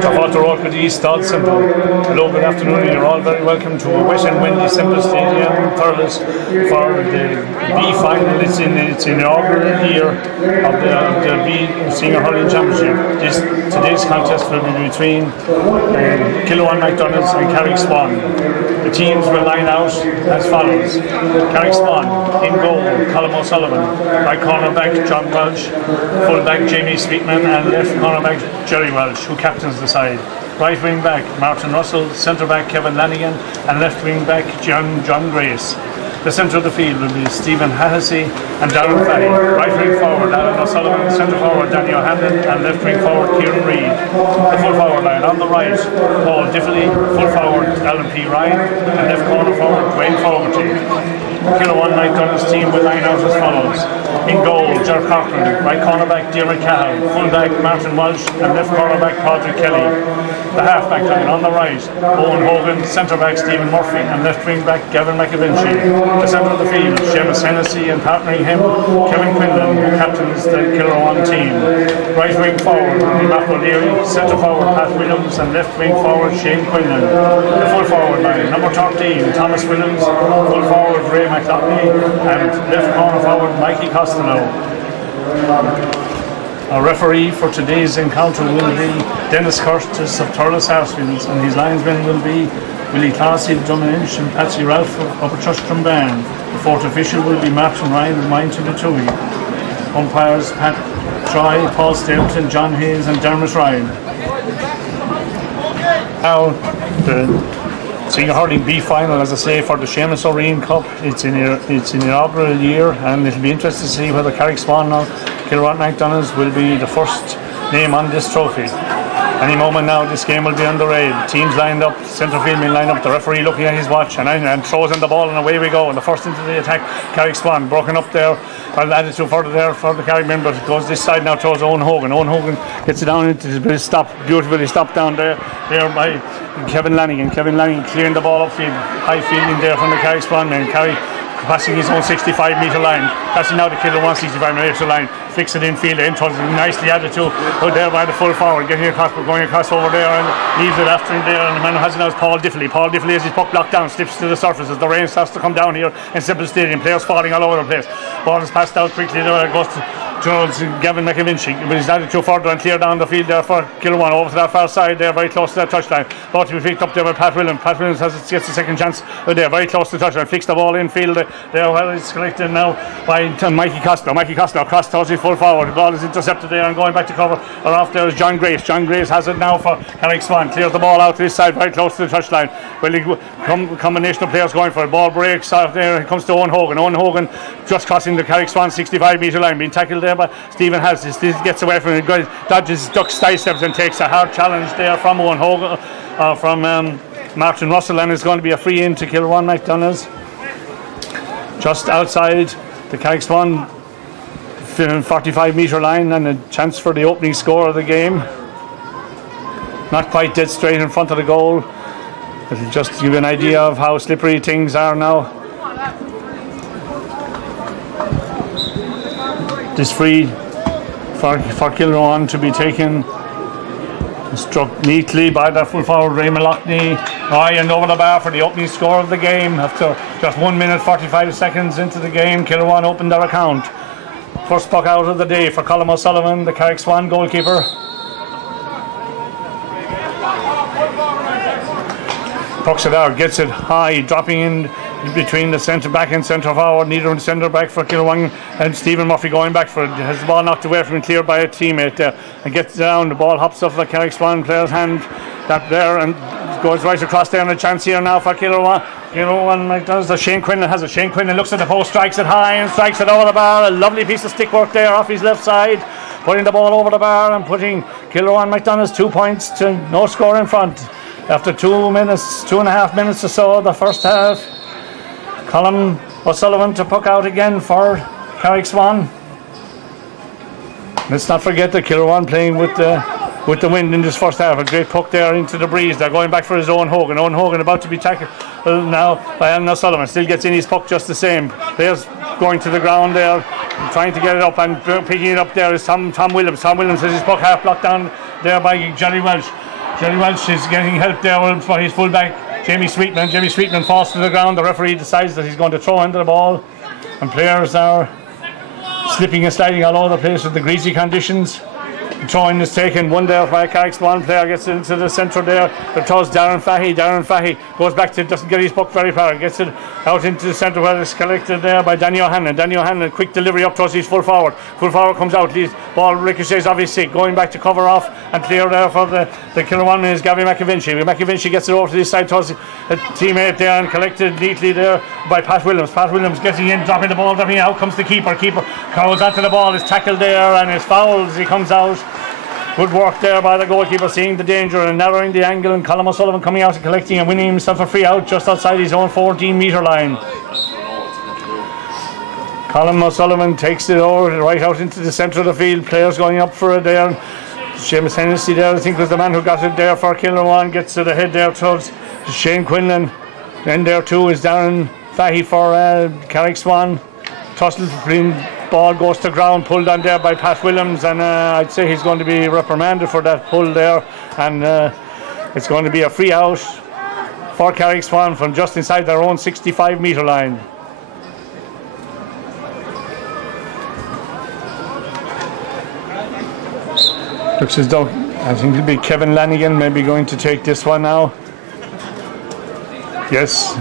Tough road with the East Stad Simple. Hello, good afternoon. You're all very welcome to Wet and Windy Simple Stadium, Thurles, for the B final. It's in the inaugural year of the B Senior Hurling Championship. Today's contest will be between Kilruane, MacDonaghs and Carrick Swan. The teams will line out as follows: Carrick Swan in goal, Colm O'Sullivan; right cornerback John Welsh, fullback Jamie Sweetman, and left cornerback Jerry Welsh, who captains the side. Right wing back Martin Russell, centre back Kevin Lanigan, and left wing back John Grace. The centre of the field will be Stephen Hassey and Darren Fahey. Right wing forward Alan O'Sullivan, centre forward Danny O'Hanlon, and left wing forward Kieran Reid. The full forward line on the right, Paul Diffley, full forward Alan P. Ryan, and left corner forward Wayne Fogarty. Kilruane MacDonaghs team will line out as follows: in goal, Ger Cochran; right cornerback Diarmaid Cahill; fullback Martin Walsh; and left cornerback Patrick Kelly. The halfback line on the right, Owen Hogan; centre back Stephen Murphy; and left wing back Gavin McAvinci. The centre of the field, Seamus Hennessy, and partnering him, Kevin Quinlan, who captains the Kilruane team. Right wing forward will be Matt O'Leary; centre forward Pat Williams; and left wing forward Shane Quinlan. The full forward line, number 13, Thomas Williams; full forward Ray McLaughlin; and left corner forward Mikey Costello. Our referee for today's encounter will be Dennis Curtis of Thurles Sarsfields, and his linesmen will be Willie Classy of Drummond and Patsy Ralph of Upper Trustram Ban. The fourth official will be Martin Ryan of Mine to the Tui. Umpires Pat Troy, Paul Stapleton, John Hayes, and Dermot Ryan. Now the Senior Hurling B final, as I say, for the Seamus O'Reen Cup. It's in inaugural year, and it'll be interesting to see whether Carrick Swan or Kilruane MacDonaghs will be the first name on this trophy. Any moment now, this game will be underway. Teams lined up, centre field men lined up, the referee looking at his watch and throws in the ball, and away we go. And the first into the attack, Carrick Swan, broken up there. Well, added to further there for the Carrick men, but it goes this side now towards Owen Hogan. Owen Hogan gets it down into his stop, beautifully stopped down there by Kevin Lanigan. Kevin Lanigan clearing the ball upfield, high fielding there from the Carrick Swan men. Carrick passing his own 65-metre line, passing now to Kilruane 65-metre line, flicks it infield, in towards nicely added to there by the full forward, getting across, going across over there and leaves it after him there, and the man who has it now is Paul Diffley. Paul Diffley has his puck blocked down, slips to the surface as the rain starts to come down here in Simple Stadium, players falling all over the place. Ball is passed out quickly there, it goes to Gavin McAvinci, but he's added to further and clear down the field there for Kilruane, over to that far side there, very close to that touchline. About to be picked up there by Pat Williams. Pat Williams gets the second chance there, very close to the touchline, flicks the ball infield there, well it's collected now by Mikey Costello. Mikey Costello cross towards his full forward, the ball is intercepted there and going back to cover, or off there is John Grace. John Grace has it now for Carrick Swan, clears the ball out to this side, very close to the touchline. Well, combination of players going for it, ball breaks out there, it comes to Owen Hogan. Owen Hogan just crossing the Carrick Swan 65-metre line, being tackled there by Stephen Hassey. Steve gets away from it, dodges, ducks, sidesteps, and takes a hard challenge there from Owen Hogan, from Martin Russell, and it's going to be a free in to Kilruane MacDonaghs. Just outside the Carrick Swan 45-metre line, and a chance for the opening score of the game. Not quite dead straight in front of the goal. It'll just give you an idea of how slippery things are now. This free for Kilruane to be taken, struck neatly by that full forward Ray Malachny, and over the bar for the opening score of the game. After just 1 minute 45 seconds into the game, Kilruane opened their account. First puck out of the day for Colm O'Sullivan, the Carrick Swan goalkeeper. Pucks it out, gets it high, dropping in between the centre back and centre forward, neither centre back for Kilruane, and Stephen Murphy going back for it. Has the ball knocked away from him, cleared by a teammate there, and gets down. The ball hops off the Carrick Swan player's hand, that there, and goes right across there, and a chance here now for Kilruane. Kilruane MacDonaghs. Shane Quinlan has it. Shane Quinlan looks at the post, strikes it high, and strikes it over the bar. A lovely piece of stick work there off his left side, putting the ball over the bar and putting Kilruane MacDonaghs 2 points to no score in front. After 2.5 minutes or so, the first half. Colm O'Sullivan to puck out again for Carrick Swan. Let's not forget that Kilruane playing with the wind in this first half. A great puck there into the breeze. They're going back for his Owen Hogan. Owen Hogan about to be tackled now by Alan O'Sullivan. Still gets in his puck just the same. Players going to the ground there. trying to get it up and picking it up there is Tom Williams. Tom Williams has his puck half blocked down there by Jerry Welsh. Jerry Welsh is getting help there for his fullback, Jamie Sweetman. Jamie Sweetman falls to the ground. The referee decides that he's going to throw into the ball, and players are slipping and sliding all over the place with the greasy conditions. The throw-in is taken. One there by Carrick Swan. Player gets into the centre there. The throws Darren Fahey. Darren Fahey goes back to, doesn't get his puck very far. Gets it out into the centre where it's collected there by Danny O'Hanlon. Danny O'Hanlon, quick delivery up towards his full forward. Full forward comes out. Leads, ball ricochets off his stick. Going back to cover off and clear there for the Kilruane is Gavin McAvinci. McAvinci gets it over to this side towards a teammate there and collected neatly there by Pat Williams. Pat Williams getting in, dropping the ball, dropping out comes the keeper. Keeper goes onto the ball, is tackled there and is fouled as he comes out. Good work there by the goalkeeper, seeing the danger and narrowing the angle, and Colm O'Sullivan coming out and collecting and winning himself a free out just outside his own 14-metre line. Colm O'Sullivan takes it over right out into the centre of the field. Players going up for it there. Seamus Hennessy there, I think, was the man who got it there for Kilruane. Gets to the head there towards Shane Quinlan. Then there too is Darren Fahey for Carrick Swan. Tussle between. Ball goes to ground, pulled on there by Pat Williams, and I'd say he's going to be reprimanded for that pull there, and it's going to be a free out for Carrick Swan from just inside their own 65-metre line. Looks as though, I think it'll be Kevin Lanigan maybe going to take this one now. Yes,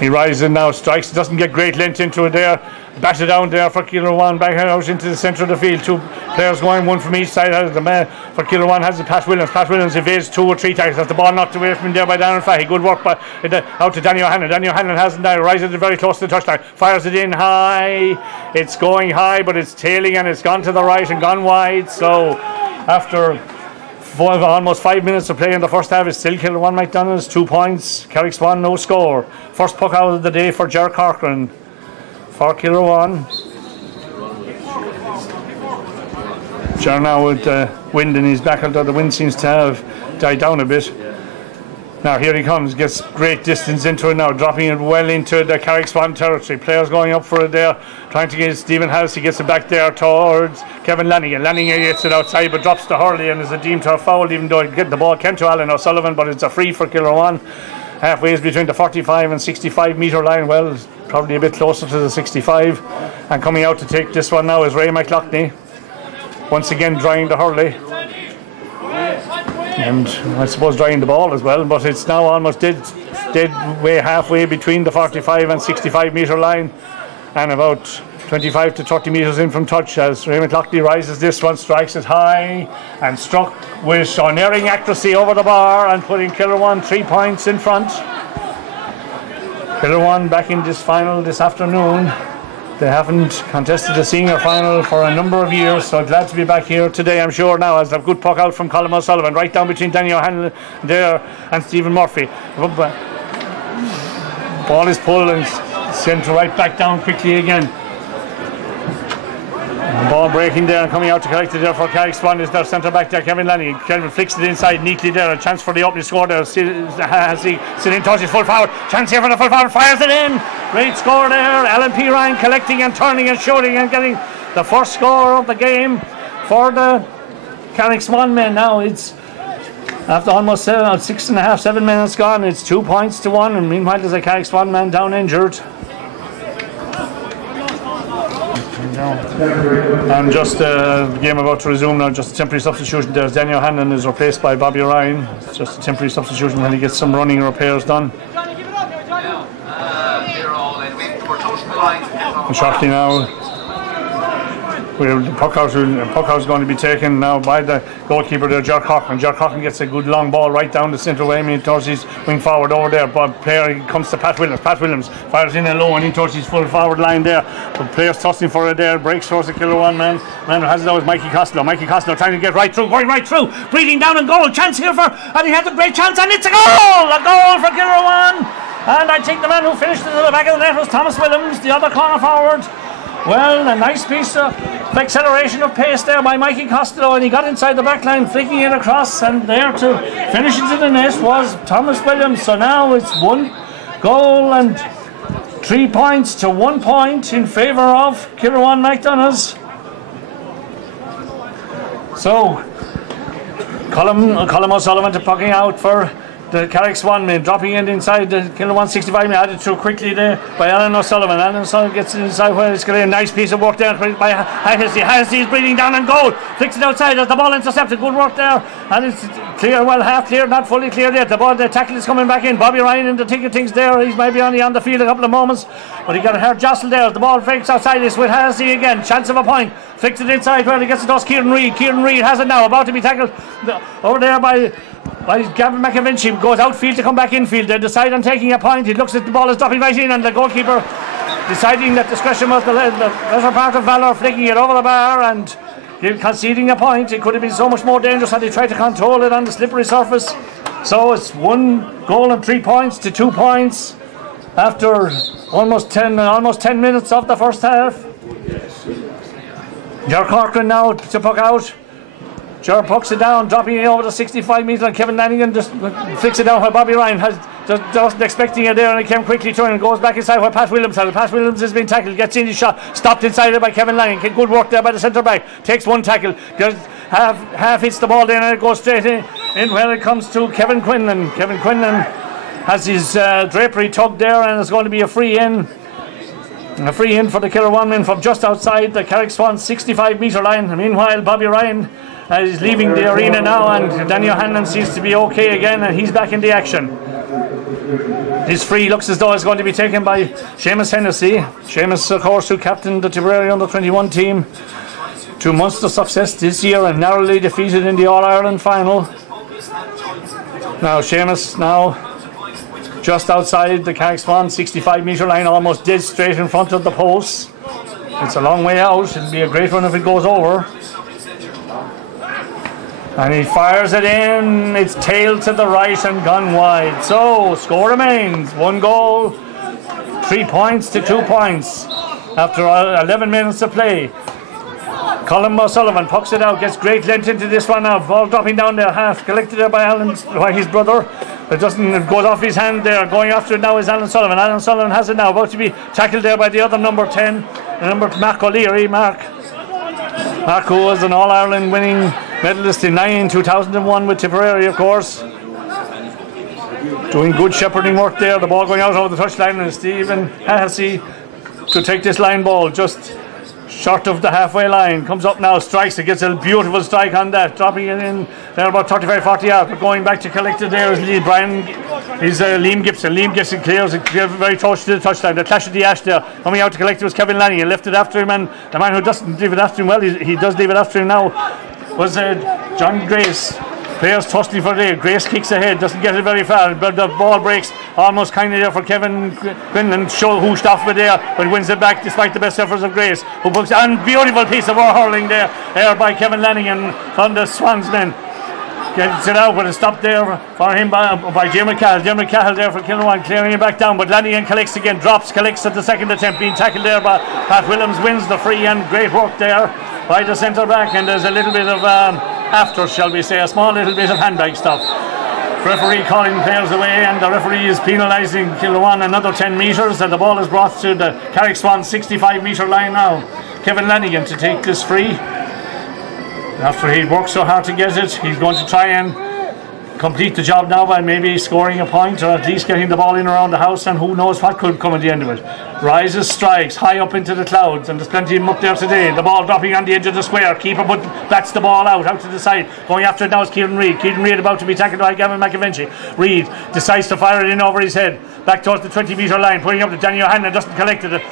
he rises now, strikes, doesn't get great length into it there. Batted down there for Kilruane, back out into the centre of the field. Two players going, one from each side. The man for Kilruane has the Pat Williams. Pat Williams evades 2 or 3 tackles. Has the ball knocked away from him there by Darren Fahey. Good work by out to Danny O'Hanlon. Danny O'Hanlon hasn't now, rises it very close to the touchline. Fires it in high. It's going high, but it's tailing and it's gone to the right and gone wide. So after almost 5 minutes of play in the first half, it's still Kilruane MacDonaghs, 2 points. Carrick Swan, no score. First puck out of the day for Ger Corcoran. For Kilruane. Ger now with wind in his back, although the wind seems to have died down a bit. Now here he comes, gets great distance into it now, dropping it well into the Carrick Swan territory. Players going up for it there, trying to get Stephen Harris. He gets it back there towards Kevin Lanigan. Lanigan gets it outside but drops to Hurley and is deemed to have fouled, even though it get the ball came to Alan O'Sullivan, but it's a free for Kilruane. Halfway is between the 45 and 65-metre line. Well, probably a bit closer to the 65. And coming out to take this one now is Ray McLaughlin. Once again drying the Hurley. And I suppose drying the ball as well. But it's now almost dead way halfway between the 45 and 65-metre line. And about 25 to 30 metres in from touch as Ray McLaughlin rises this one, strikes it high and struck with unerring accuracy over the bar and putting Kilruane 3 points in front. Kilruane back in this final this afternoon. They haven't contested a senior final for a number of years, so glad to be back here today, I'm sure now, as a good puck out from Colm O'Sullivan, right down between Danny O'Hanlon there and Stephen Murphy. Ball is pulled and sent right back down quickly again. Ball breaking there and coming out to collect it there for Carrick Swan is their centre back there, Kevin Lanigan. Kevin flicks it inside neatly there. A chance for the opening score there. Has he sitting towards his full forward. Chance here for the full forward. Fires it in. Great score there. Alan P. Ryan collecting and turning and shooting and getting the first score of the game for the Carrick Swan men. Now it's after almost 6.5, 7 minutes gone. It's 2 points to 1. And meanwhile, there's a Carrick Swan man down injured. And just the game about to resume now, just a temporary substitution. There's Daniel Hanlon is replaced by Bobby Ryan. It's just a temporary substitution when he gets some running repairs done. And shortly now, the puck out is going to be taken now by the goalkeeper there, Ger Corcoran. Ger Corcoran gets a good long ball right down the centre way, towards his wing forward over there. But player comes to Pat Williams. Pat Williams fires in and low and in towards his full forward line there. The player's tossing for it there, breaks towards the Kilruane man. Man who has it now is Mikey Costello. Mikey Costello trying to get right through, going right through, breathing down and goal. Chance here and he had a great chance, and it's a goal! A goal for Kilruane! And I think the man who finished it at the back of the net was Thomas Williams, the other corner forward. Well, a nice piece of acceleration of pace there by Mikey Costello, and he got inside the back line, flicking it across, and there to finish into the net was Thomas Williams. So now it's 1 goal and 3 points to 1 point in favour of Kilruane MacDonaghs. So, Colm O'Sullivan to pucking out for the Carrick Swan men, dropping it inside the Kilruane 65, added through quickly there by Alan O'Sullivan. Alan O'Sullivan gets it inside where it's got a nice piece of work there by Haggerty. Haggerty is breathing down and goal. Flicks it outside as the ball intercepted. Good work there. And it's clear, well, half clear, not fully clear yet. The tackle is coming back in. Bobby Ryan in the thick of things there. He's maybe only on the field a couple of moments, but he got a hard jostle there. The ball fakes outside. It's with Haggerty again. Chance of a point. Flicks it inside where he gets it to Kieran Reid. Kieran Reid has it now, about to be tackled over there by Gavin McAvinci. Goes outfield to come back infield. They decide on taking a point. He looks at the ball is dropping right in, and the goalkeeper deciding that discretion was the better part of valour, flicking it over the bar and conceding a point. It could have been so much more dangerous had he tried to control it on the slippery surface. So it's 1 goal and 3 points to 2 points after almost 10 minutes of the first half. Ger Corcoran now to puck out. Ger pucks it down, dropping it over the 65 metre, and Kevin Lanigan just flicks it down where Bobby Ryan wasn't expecting it there, and he came quickly to it and goes back inside where Pat Williams had it. Pat Williams has been tackled, gets in his shot, stopped inside it by Kevin Lanigan. Good work there by the centre back, takes one tackle, half hits the ball there, and it goes straight in where it comes to Kevin Quinlan. Kevin Quinlan has his drapery tugged there, and it's going to be a free in. A free in for the Kilruane men from just outside the Carrick Swan 65 metre line. And meanwhile, Bobby Ryan is leaving the arena now, and Danny O'Hanlon seems to be okay again, and he's back in the action. This free looks as though it's going to be taken by Seamus Hennessy. Seamus, of course, who captained the Tipperary under-21 team to monster success this year and narrowly defeated in the All-Ireland final. Now Seamus just outside the Carrick Swan 65 metre line, almost dead straight in front of the post. It's a long way out. It'll be a great one if it goes over. And he fires it in. It's tailed to the right and gone wide. So score remains 1 goal, 3 points to 2 points after 11 minutes of play. Colm O'Sullivan pucks it out, gets great length into this one now. Ball dropping down there, half collected there by his brother. It goes off his hand there. Going after it now is Alan Sullivan. Alan Sullivan has it now, about to be tackled there by the other number 10, number Mark O'Leary. Mark, who was an All-Ireland winning medalist in 2001 with Tipperary, of course. Doing good shepherding work there. The ball going out over the touchline, and Stephen Hennessy to take this line ball just short of the halfway line. Comes up now, strikes it, gets a beautiful strike on that, dropping it in there about 35-40 yards, but going back to collect it there is Liam Gibson. Liam Gibson clears it very close to the touchline. The clash of the ash there. Coming out to collect it was Kevin Lanigan, left it after him, and the man who doesn't leave it after him, well, he does leave it after him now, was John Grace. Players tussling for there. Grace kicks ahead, doesn't get it very far, but the ball breaks almost kindly there for Kevin Quinlan. Hooshed off with there, but wins it back despite the best efforts of Grace, who books and beautiful piece of hurling there by Kevin Lanigan from the Swans men. Gets it out, but it's stopped there for him by Jim McCall. Jim McCall there for Kilruane, clearing it back down, but Lanigan collects again, collects at the second attempt, being tackled there by Pat Williams, wins the free, and great work there by the centre back, and there's a little bit of shall we say, a small little bit of handbag stuff. Referee calling players away, and the referee is penalising Kilruane another 10 metres, and the ball is brought to the Carrick Swan 65 metre line now. Kevin Lanigan to take this free. After he worked so hard to get it, he's going to try and complete the job now by maybe scoring a point, or at least getting the ball in around the house, and who knows what could come at the end of it. Rises, strikes high up into the clouds, and there's plenty of them up there today. The ball dropping on the edge of the square. Keeper bats the ball out to the side. Going after it now is Kieran Reid. Kieran Reid about to be tackled by Gavin McAvinci. Reid decides to fire it in over his head, back towards the 20 metre line, putting up to Danny O'Hanlon, doesn't collect it.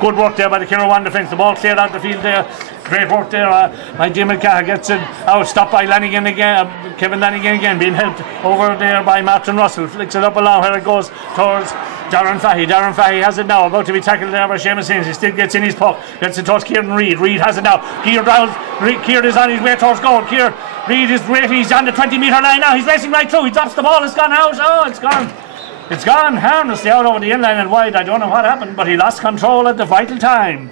Good work there by the Kilruane defence. The ball cleared out the field there. Great work there by Jim McCall. Gets it out, stopped by Lanigan again. Kevin Lanigan again, being helped over there by Martin Russell. Flicks it up along where it goes towards Darren Fahy. Darren Fahy has it now, about to be tackled there by Seamus Hennessy. He still gets in his puck. Gets it towards Kieran Reid. Reid has it now. Kieran is on his way towards goal. Reid is ready. He's on the 20 metre line now. He's racing right through. He drops the ball. It's gone out. Oh, it's gone. It's gone harmlessly out over the inline and wide. I don't know what happened, but he lost control at the vital time.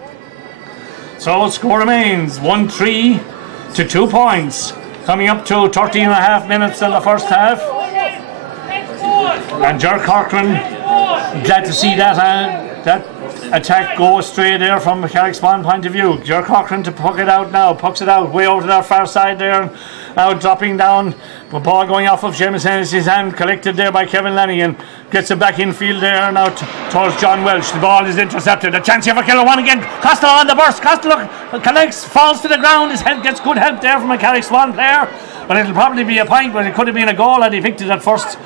So score remains 1-3 to 2 points. Coming up to 13.5 minutes in the first half. And Ger Corcoran, glad to see that that attack go astray there from a Carrick Swan point of view. Ger Cochran to puck it out now, pucks it out way over to that far side there. Now dropping down, the ball going off of Seamus Hennessy's hand, collected there by Kevin Lanigan. Gets it back in field there now towards John Welsh. The ball is intercepted. A chance here for Kilruane again. Costello on the burst. Costello collects, falls to the ground. His head gets good help there from a Carrick Swan player. But it'll probably be a point, but it could have been a goal had he picked it at first.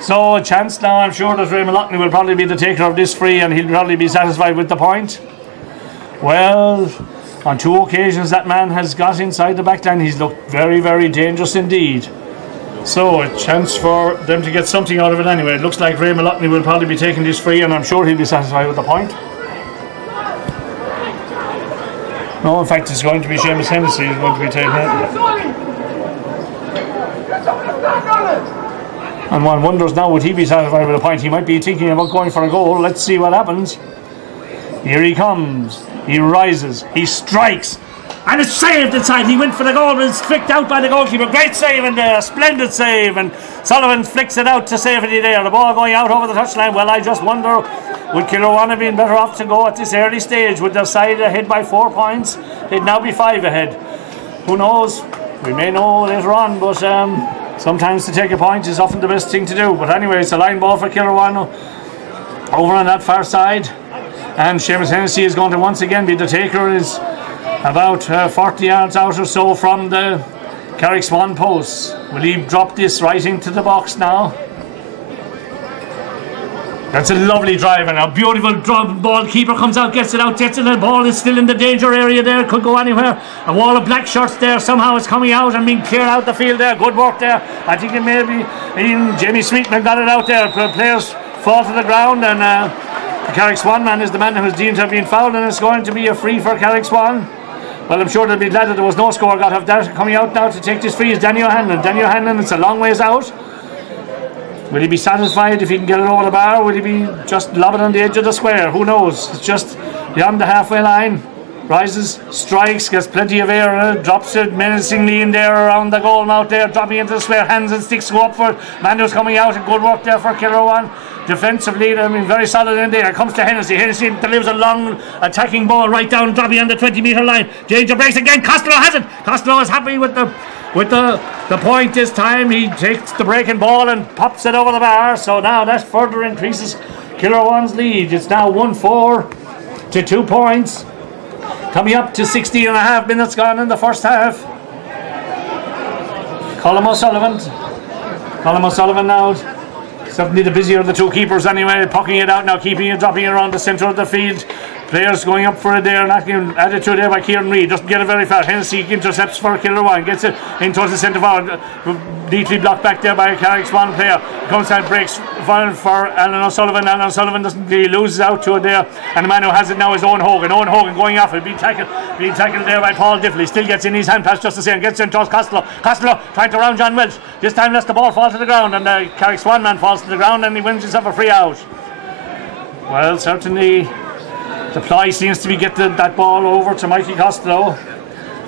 So a chance now. I'm sure that Ray Malotny will probably be the taker of this free, and he'll probably be satisfied with the point. Well, on 2 occasions that man has got inside the back line. He's looked very, very dangerous indeed. So a chance for them to get something out of it anyway. It looks like Ray Malotny will probably be taking this free, and I'm sure he'll be satisfied with the point. No, in fact it's going to be Seamus Hennessy who's going to be taking it. And one wonders now, would he be satisfied with a point? He might be thinking about going for a goal. Let's see what happens. Here he comes. He rises. He strikes. And it's saved inside. He went for the goal, but it's flicked out by the goalkeeper. Great save in there. Splendid save. And Sullivan flicks it out to safety there. The ball going out over the touchline. Well, I just wonder, would Kilruane have been better off to go at this early stage? Would their side ahead by 4 points? They'd now be 5 ahead. Who knows? We may know later on, but sometimes to take a point is often the best thing to do. But anyway, it's a line ball for Kilruane over on that far side. And Seamus Hennessy is going to once again be the taker. Is about 40 yards out or so from the Carrick Swan post. Will he drop this right into the box now? That's a lovely drive, and a beautiful drop ball. Keeper comes out, gets it out, gets it. The ball is still in the danger area there. Could go anywhere. A wall of black shirts there. Somehow it's coming out and being cleared out the field there. Good work there. I think it may be even Jamie Sweetman got it out there. Players fall to the ground, and the Carrick Swan man is the man who is deemed to have been fouled, and it's going to be a free for Carrick Swan. Well, I'm sure they'll be glad that there was no score got of that. Coming out now to take this free is Danny O'Hanlon. Danny O'Hanlon, it's a long ways out. Will he be satisfied if he can get it over the bar? Will he be just lobbing on the edge of the square? Who knows? It's just beyond the halfway line. Rises, strikes, gets plenty of air, drops it menacingly in there around the goal mouth there, dropping into the square. Hands and sticks go up for it. Mando's coming out, and good work there for Kilruane. Defensively, I mean, very solid in there. Comes to Hennessy. Hennessy delivers a long attacking ball right down, dropping on the 20-metre line. Danger breaks again. Costello has it. Costello is happy with the point this time. He takes the breaking ball and pops it over the bar. So now that further increases Kilruane's lead. It's now 1-4 to 2 points. Coming up to 16.5 minutes gone in the first half. Colm O'Sullivan now. Certainly the busier of the 2 keepers anyway. Pucking it out now, keeping it, dropping it around the centre of the field. Players going up for it there, not getting added to it there by Kieran Reid. Doesn't get it very far. Hennessy intercepts for Kilruane, gets it in towards the centre forward. Neatly blocked back there by a Carrick Swan player. Comes and breaks for Alan O'Sullivan. Alan O'Sullivan he loses out to it there. And the man who has it now is Owen Hogan. Owen Hogan going off it, being tackled there by Paul Diffley. Still gets in his hand pass just the same. Gets in towards Costello. Costello trying to round John Welch. This time lets the ball fall to the ground, and the Carrick Swan man falls to the ground, and he wins himself a free out. Well, certainly the ply seems to be getting that ball over to Mikey Costello,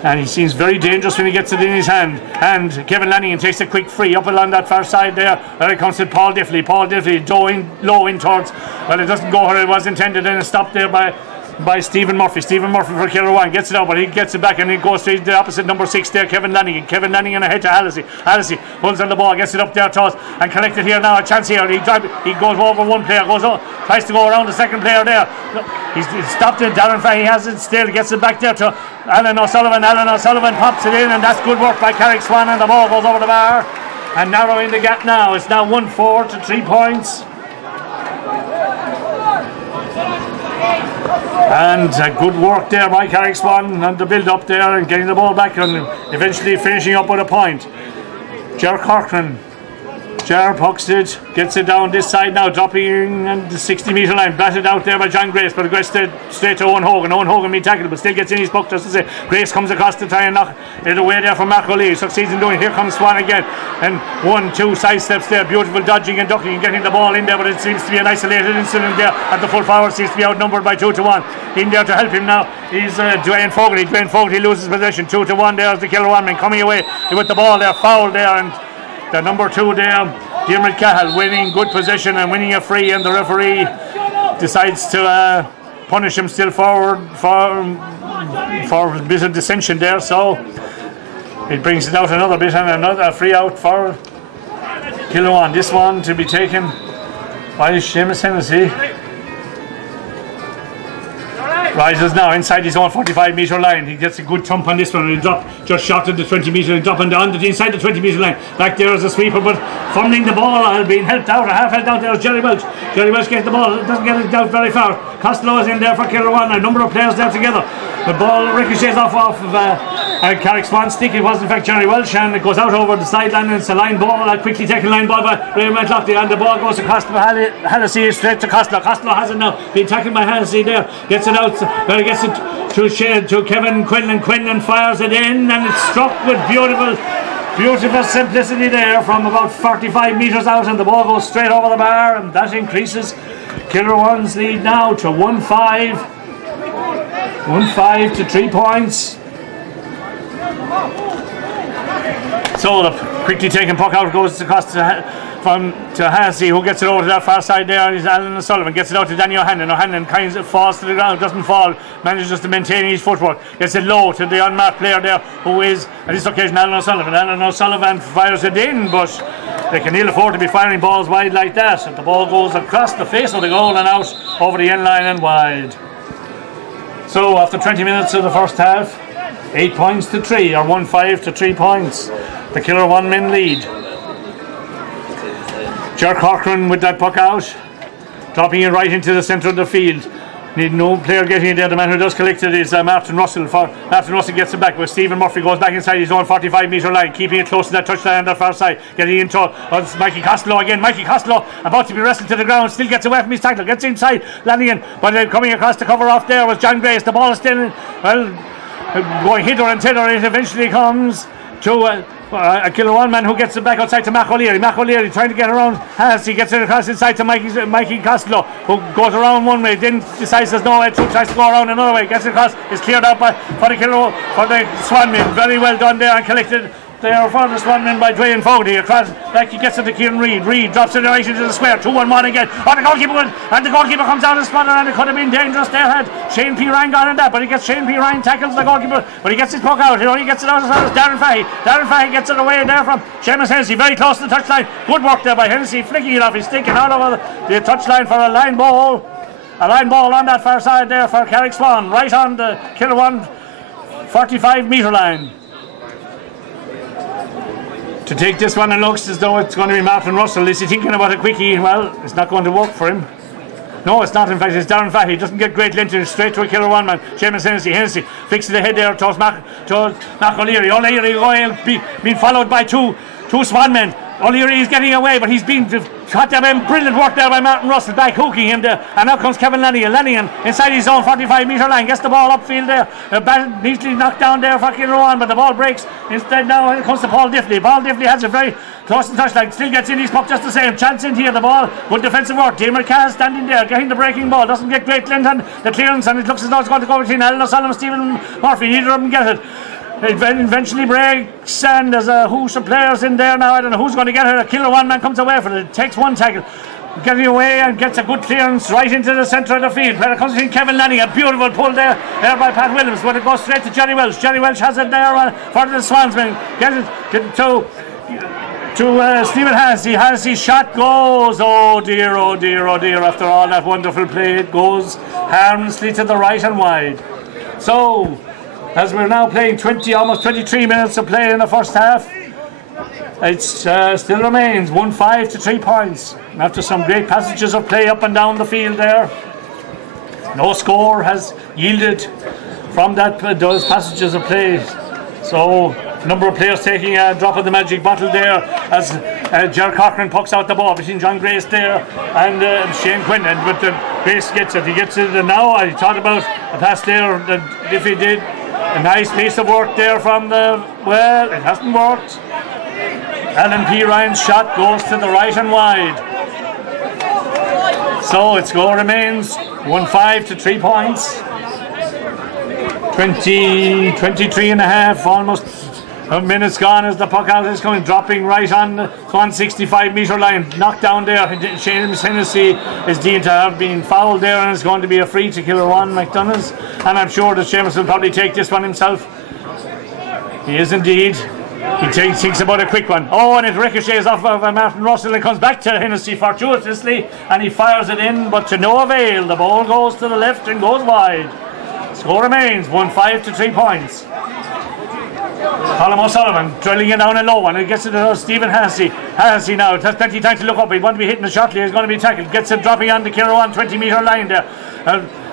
and he seems very dangerous when he gets it in his hand. And Kevin Lanigan takes a quick free up along that far side there. There it comes to Paul Diffley. Paul Diffley low in towards, well, it doesn't go where it was intended, and it's stopped there by Stephen Murphy. Stephen Murphy for Kilruane gets it out, but he gets it back, and it goes to the opposite number 6 there, Kevin Lanigan. Kevin Lanigan ahead to Hallisey. Hallisey holds on the ball, gets it up there to us, and collected here now. A chance here. He goes over one player, tries to go around the second player there. He's stopped it. Darren Fahey has it still, gets it back there to Alan O'Sullivan. Alan O'Sullivan pops it in, and that's good work by Carrick Swan, and the ball goes over the bar and narrowing the gap now. It's now 1-4 to 3 points. And good work there by Carrick Swan on the build up there and getting the ball back and eventually finishing up with a point. Ger Corcoran. Ger pucks it, gets it down this side now, dropping on the 60-metre line, batted out there by John Grace, but it goes straight to Owen Hogan. Owen Hogan being tackled, but still gets in his puck, just to say. Grace comes across to try and knock it away there from Mark O'Leary. Succeeds in doing it. Here comes Swan again, and 1-2 side steps there, beautiful dodging and ducking and getting the ball in there, but it seems to be an isolated incident there, and the full forward seems to be outnumbered by 2-1. In there to help him now is Dwayne Fogarty. Dwayne Fogarty loses possession, 2-1. There's the Kilruane man coming away with the ball there, foul there, and the number 2 there, Diarmuid Cahill, winning good position and winning a free, and the referee decides to punish him still forward for a bit of dissension there, so it brings it out another bit and another free out for Kilruane. This one to be taken by Seamus Hennessy. Rises now inside his own 45-metre line. He gets a good thump on this one. He drop just short of the 20-metre and dropping down inside the 20-metre line. Back there as a sweeper, but fumbling the ball, being helped out, or half held out there is Jerry Welch. Jerry Welch gets the ball, doesn't get it out very far. Costello is in there for Kilruane, a number of players there together. The ball ricochets off of Carrick Swan's stick. It was in fact Jerry Welch, and it goes out over the sideline, and it's a line ball, a quickly taken line ball by Ray McLaughlin, and the ball goes across to Hennessy straight to Costello. Costello has it now, being tackled by Hennessy there, gets it out, gets it to Kevin Quinlan fires it in, and it's struck with beautiful simplicity there from about 45 metres out, and the ball goes straight over the bar, and that increases Kilruane's lead now to 1-5 to 3 points. So the quickly taken puck out goes across to Hennessy, who gets it over to that far side there. Is Alan O'Sullivan, gets it out to Danny O'Hanlon. O'Hanlon kind of falls to the ground, doesn't fall, manages to maintain his footwork, gets it low to the unmarked player there, who is at this occasion Alan O'Sullivan. Alan O'Sullivan fires it in, but they can ill afford to be firing balls wide like that. And the ball goes across the face of the goal and out over the end line and wide. So after 20 minutes of the first half, 8 points to 3, or 1-5 to 3 points. The Kilruane men lead. Ger Corcoran with that puck out, dropping it right into the centre of the field. Need no player getting it there. The man who does collect it is Martin Russell. Martin Russell gets it back, but Stephen Murphy goes back inside his own 45-metre line, keeping it close to that touchline on the far side. Getting into it's Mikey Costello again. Mikey Costello about to be wrestled to the ground, still gets away from his tackle, gets inside, landing in, but then coming across the cover off there was John Grace. The ball is still going hither and thither. It eventually comes to a Kilruane man who gets it back outside to Mac O'Leary. Mac O'Leary trying to get around Hennessy, gets it across inside to Mikey Costello, who goes around one way, then decides there's no way through, tries to go around another way, gets it across, is cleared out for the Swan men. Very well done there and collected there for the Swan men by Dwayne Fogarty. Across back he gets it to Kieran Reid. Reid drops it right into the square. 2-1-1 again. Oh, the goalkeeper went, and the goalkeeper comes out of the spot, and it could have been dangerous there had Shane P. Ryan got in that, but he gets Shane P. Ryan tackles the goalkeeper, but he gets his puck out. He only gets it out as far as Darren Fahey. Darren Fahey gets it away there from Seamus Hennessy, very close to the touchline. Good work there by Hennessy, flicking it off his stick and out over the touchline for a line ball. A line ball on that far side there for Carrick Swan, right on the Kilruane 45-metre line. To take this one, and looks as though it's going to be Martin Russell. Is he thinking about a quickie? Well, it's not going to work for him. No, it's not. In fact, it's Darren Fahey. He doesn't get great length, straight to a Kilruane man. Seamus Hennessy flicks it ahead there towards Mac O'Leary. O'Leary being followed by two Swan men. O'Leary is getting away, but he's been caught there by brilliant work there by Martin Russell, back hooking him there. And now comes Kevin Lanigan. Lanigan inside his own 45-metre line, gets the ball upfield there. Neatly knocked down there for Kilruane, but the ball breaks. Instead now it comes to Paul Diffley. Paul Diffley has a very close to touchline, still gets in his puck just the same. Chance in here, the ball, good defensive work. Damer Cass standing there, getting the breaking ball, doesn't get great length on the clearance, and it looks as though it's going to go between Alan O'Sullivan and Stephen Murphy. Neither of them get it. It eventually breaks, and there's a host of players in there now. I don't know who's going to get it. A Kilruane man comes away from it, takes one tackle, getting away and gets a good clearance right into the centre of the field. Where it comes between Kevin Lanning, a beautiful pull there by Pat Williams, but it goes straight to Jerry Welch. Jerry Welch has it there for the Swansmen. Get it to Stephen Hennessy. Hennessy's shot goes, oh dear, after all that wonderful play, it goes harmlessly to the right and wide. So as we're now playing almost 23 minutes of play in the first half, it still remains 1-5 to 3 points. After some great passages of play up and down the field there, no score has yielded from those passages of play. So a number of players taking a drop of the magic bottle there as Ger Corcoran pucks out the ball between John Grace there and Shane Quinlan, but Grace gets it. He gets it, and now I thought about a pass there that if he did, a nice piece of work there from well, it hasn't worked. Alan P. Ryan's shot goes to the right and wide. So its score remains 1-5 to 3 points. 23 and a half, almost Minutes gone as the puck out is coming, dropping right on the 165 metre line. Knocked down there. Seamus Hennessy is deemed to have been fouled there, and it's going to be a free to Kilruane MacDonaghs. And I'm sure that Seamus will probably take this one himself. He is indeed. He thinks about a quick one. Oh, and it ricochets off of Martin Russell and comes back to Hennessy fortuitously, and he fires it in, but to no avail. The ball goes to the left and goes wide. Score remains 1-5 to 3 points. Colm O'Sullivan drilling it down a low one. It gets it to Stephen Hennessy. Hennessy now has plenty of time to look up. He wants to be hitting the shot. He's going to be tackled. Gets it dropping on the Kilruane 20 metre line there.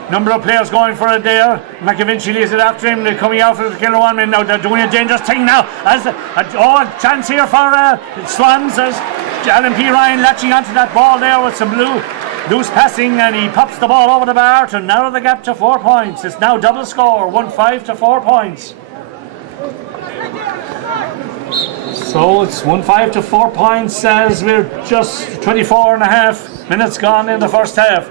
Number of players going for it there. McAvinci leaves it after him. They're coming out for the Kilruane men now. They're doing a dangerous thing now. As a chance here for Swans as Alan P. Ryan latching onto that ball there with some loose passing, and he pops the ball over the bar to narrow the gap to 4 points. It's now double score, 1-5 to 4 points. So it's 1-5 to 4 points as we're just 24 and a half minutes gone in the first half.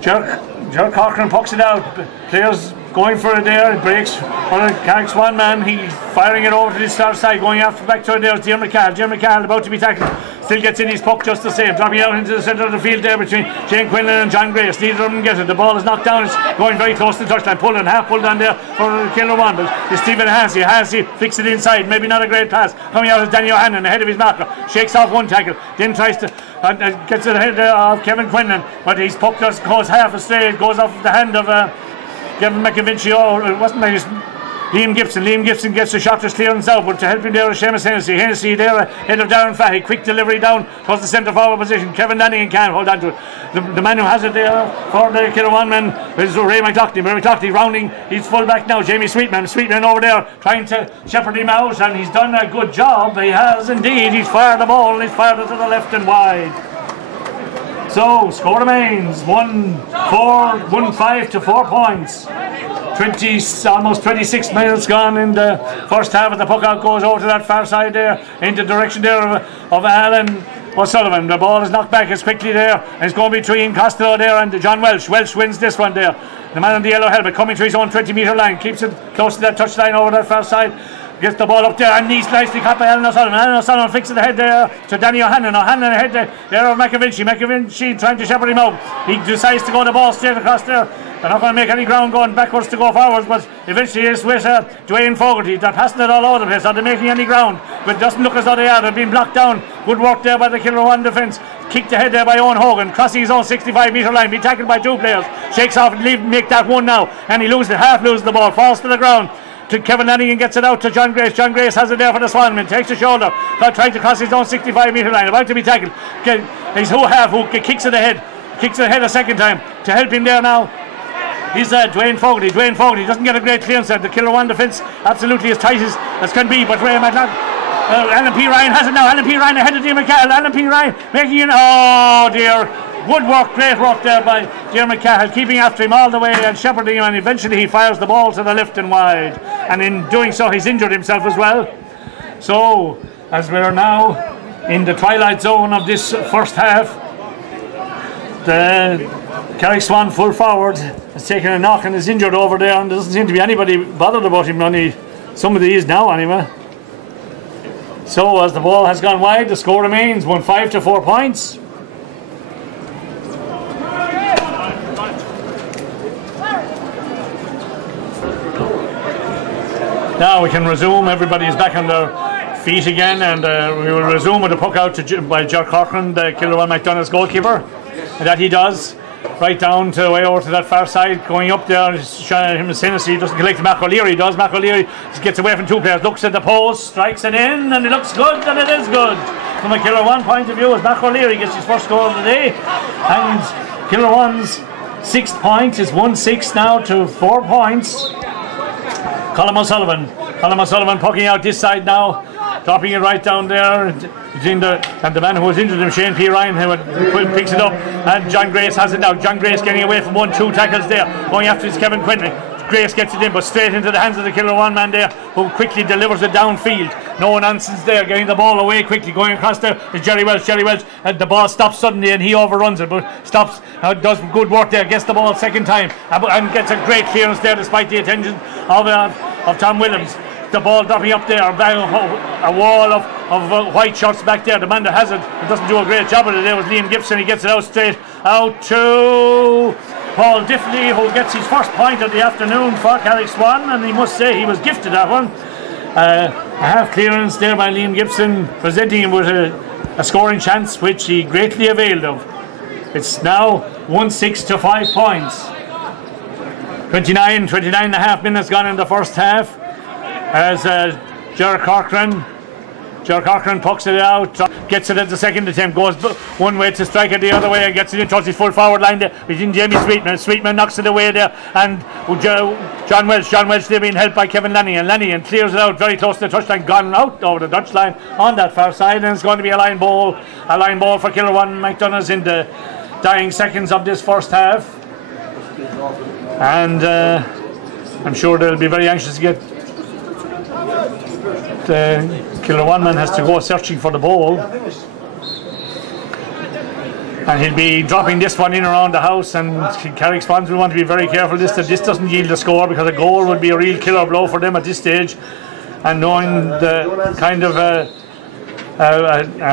Jerk Cochran pucks it out. Players going for it there. It breaks on a Carrick Swan man. He's firing it over to the start side. Going after back to it there is Diarm McCall about to be tackled. Still gets in his puck just the same. Dropping out into the centre of the field there between Jane Quinlan and John Grace. Neither of them get it. The ball is knocked down. It's going very close to the touchline. Half pulled on there for Kilruane. But it's Stephen Hennessy. Hennessy flicks it inside. Maybe not a great pass. Coming out is Danny O'Hanlon ahead of his marker. Shakes off one tackle. Then tries to gets it ahead of Kevin Quinlan. But his puck just goes half astray. It goes off the hand of Gavin McAvinci. It wasn't like Liam Gibson gets the shot to clearance out, but to help him there is Seamus Hennessy. Hennessy there ahead of Darren Fahy. Quick delivery down towards the centre forward position. Kevin Danny can't hold on to it. The man who has it there for the Kilruane man is Ray McDoughney. Ray McDoughney rounding his full back now. Jamie Sweetman over there trying to shepherd him out, and he's done a good job. He has indeed. He's fired the ball and he's fired it to the left and wide. So score remains 1-5 to 4 points. Almost 26 minutes gone in the first half, and the puck out goes over to that far side there in the direction there of Alan O'Sullivan. The ball is knocked back as quickly there, and it's going to be between Costello there and John Welsh. Welsh wins this one there. The man in the yellow helmet coming to his own 20 metre line, keeps it close to that touchline over that far side. Gets the ball up there, and he's nicely caught by Alan O'Sullivan. Alan O'Sullivan flicks it ahead there to Danny O'Hanlon. O'Hanlon ahead there of McAvinci. McAvinci trying to shepherd him out. He decides to go the ball straight across there. They're not going to make any ground going backwards to go forwards, but eventually it's with Dwayne Fogarty. They're passing it all over the place. Are they making any ground? But it doesn't look as though they are. They're being blocked down. Good work there by the Kilruane defence. Kicked ahead there by Owen Hogan. Crossing his own 65 metre line. Being tackled by two players. Shakes off and make that one now. And he loses the ball. Falls to the ground. To Kevin Lanigan, gets it out to John Grace. John Grace has it there for the Swanman. Takes the shoulder. Trying to cross his own 65 metre line. About to be tackled. He's who kicks it ahead. Kicks it ahead a second time. To help him there now is Dwayne Fogarty. Dwayne Fogarty doesn't get a great clearance there. The Kilruane defence absolutely as tight as can be. But Alan P. Ryan has it now. Alan P. Ryan ahead of Diarm McCall. Alan P. Ryan making it. Oh dear. Good work, great work there by Diarm McCall, keeping after him all the way and shepherding him, and eventually he fires the ball to the left and wide, and in doing so he's injured himself as well. So as we are now in the twilight zone of this first half, the Carrick Swan full forward has taken a knock and is injured over there, and there doesn't seem to be anybody bothered about him. Only somebody is now anyway. So as the ball has gone wide, the score remains 1-5 to 4 points. Now we can resume. Everybody is back on their feet again, and we will resume with the puck out by Jerk Cochran, the Kilruane MacDonaghs goalkeeper. And that he does, right down to way over to that far side, going up there. Him and Hennessy doesn't collect. Mac O'Leary does. Mac O'Leary gets away from two players, looks at the post, strikes it in, and it looks good, and it is good. From a Kilruane point of view, as Mac O'Leary gets his first goal of the day, and Kilruane's 6th point is 1-6 now to 4 points. Colm O'Sullivan pucking out this side now, dropping it right down there between the man who was injured him, Shane P. Ryan, who picks it up, and John Grace has it now. John Grace getting away from 1-2 tackles there, going after his Kevin Quinlan. Grace gets it in, but straight into the hands of the Kilruane man there, who quickly delivers it downfield. No nonsense there, getting the ball away quickly. Going across there is Jerry Welch, and the ball stops suddenly and he overruns it, but stops, does good work there, gets the ball second time, and gets a great clearance there despite the attention of Tom Williams. the ball dropping up there, a wall of white shirts back there. The man that has it doesn't do a great job of it. There was Liam Gibson. He gets it out straight out to Paul Diffley, who gets his first point of the afternoon for Carrick Swan, and he must say he was gifted that one. A half clearance there by Liam Gibson, presenting him with a scoring chance which he greatly availed of. It's now 1-6 to 5 points. 29 and a half minutes gone in the first half as Ger Corcoran pucks it out, gets it at the second attempt, goes one way to strike it the other way and gets it in towards his full forward line there between Jamie Sweetman knocks it away there, and John Welch there being helped by Kevin Lannigan clears it out very close to the touchline, gone out over the Dutch line on that far side, and it's going to be a line ball for Kilruane MacDonaghs in the dying seconds of this first half. And I'm sure they'll be very anxious to get the Kilruane man has to go searching for the ball, and he'll be dropping this one in around the house, and Carrick Swans will want to be very careful that this doesn't yield a score, because a goal would be a real killer blow for them at this stage, and knowing the kind of a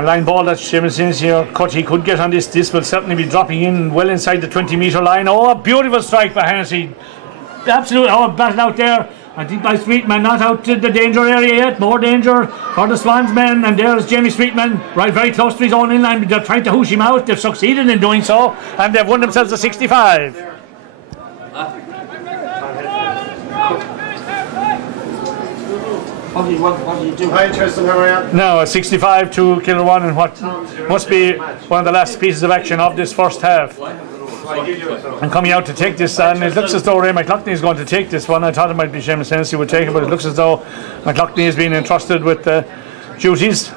line ball that Seamus here cut he could get on this will certainly be dropping in well inside the 20-metre line. Oh, a beautiful strike by Hennessy, absolutely, battle out there. I think by Sweetman, not out to the danger area yet. More danger for the Swans men. And there's Jamie Sweetman, right very close to his own inline. They're trying to hoosh him out. They've succeeded in doing so. And they've won themselves a 65. What do you do? Hi, Tristan, how are you? Now, a 65 to Kilruane, and what must be one of the last pieces of action of this first half. And coming out to take this, and it looks as though Ray McLaughlin is going to take this one. I thought it might be Seamus Hennessy would take it, but it looks as though McLaughlin has been entrusted with duties.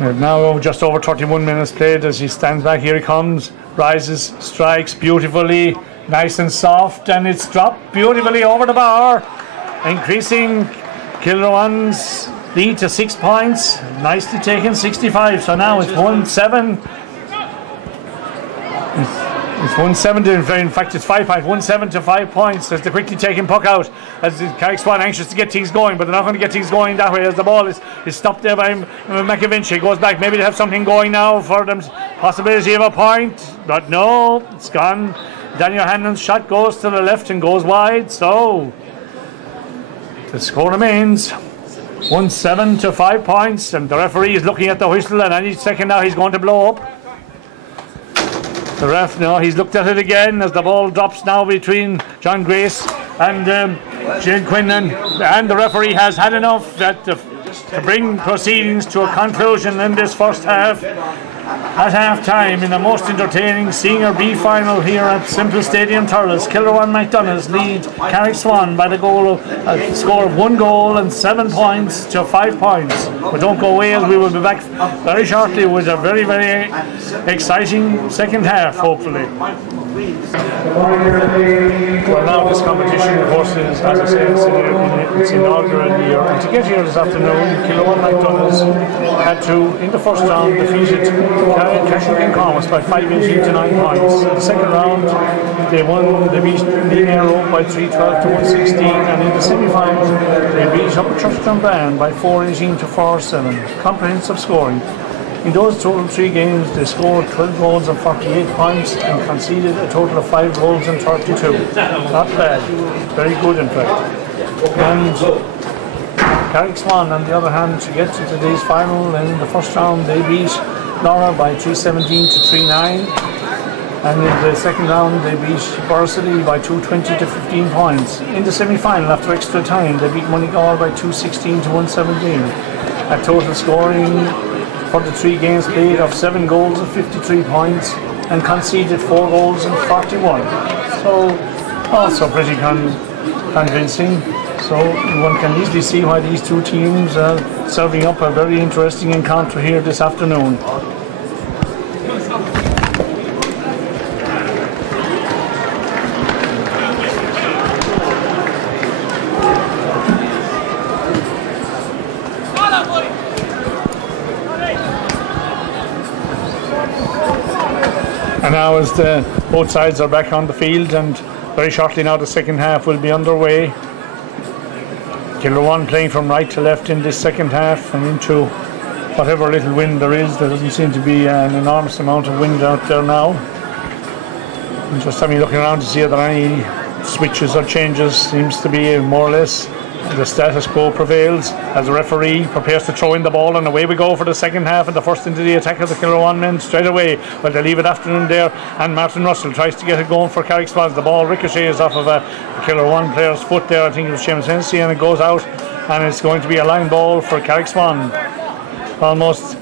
Now just over 31 minutes played as he stands back. Here he comes, rises, strikes beautifully, nice and soft, and it's dropped beautifully over the bar, increasing Kilruane's lead to 6 points. Nicely taken, 65. So now it's 1-7. It's 1-7 in fact it's 5 points, 1-7 to 5 points as the quickly taken puck out, as Carrick Swan anxious to get things going, but they're not going to get things going that way as the ball is stopped there by McAvinci. Goes back, maybe they have something going now for them, possibility of a point, but no, it's gone. Daniel Hannon's shot goes to the left and goes wide, so the score remains 1-7 to 5 points, and the referee is looking at the whistle, and any second now he's going to blow up. The ref, no, he's looked at it again as the ball drops now between John Grace and Jane Quinlan, and the referee has had enough to bring proceedings to a conclusion in this first half. At half time, in the most entertaining Senior B final here at Simple Stadium, Thurles, Kilruane MacDonaghs lead Carrick Swan by the score of 1 goal and 7 points to 5 points. But don't go away, as we will be back very shortly with a very, very exciting second half, hopefully. Well, now this competition, of course, is, as I said, it's inaugural year. And to get here this afternoon, Kilruane MacDonaghs had to, in the first round, defeated Carrick Swan by 5-18 to 9 points. In the second round, they beat Nero by 3-12 to 116, and in the semi-final, they beat Upper Church Dunban by 4-18 to 4-7. Comprehensive scoring. In those total 3 games, they scored 12 goals and 48 points and conceded a total of 5 goals and 32. Not bad. Very good, in fact. And Carrick Swan, on the other hand, to get to today's final, in the first round, they beat Laura by 3-17 to 3-9. And in the second round, they beat Borricelli by 2-20 to 15 points. In the semi-final, after extra time, they beat Moneygall by 2-16 to 117. A total scoring for the 3 games played of 7 goals and 53 points, and conceded 4 goals and 41. So also pretty convincing. So one can easily see why these 2 teams are serving up a very interesting encounter here this afternoon. And now as both sides are back on the field, and very shortly now the second half will be underway. Kilruane playing from right to left in this second half, and into whatever little wind there is. There doesn't seem to be an enormous amount of wind out there now. And just having looking around to see if there are any switches or changes. Seems to be more or less the status quo prevails as the referee prepares to throw in the ball, and away we go for the second half, and the first into the attack of the Kilruane men straight away. Well, they leave it after them there, and Martin Russell tries to get it going for Carrick Swan. The ball ricochets off of a Kilruane player's foot there. I think it was Seamus, and it goes out, and it's going to be a line ball for Carrick Swan, almost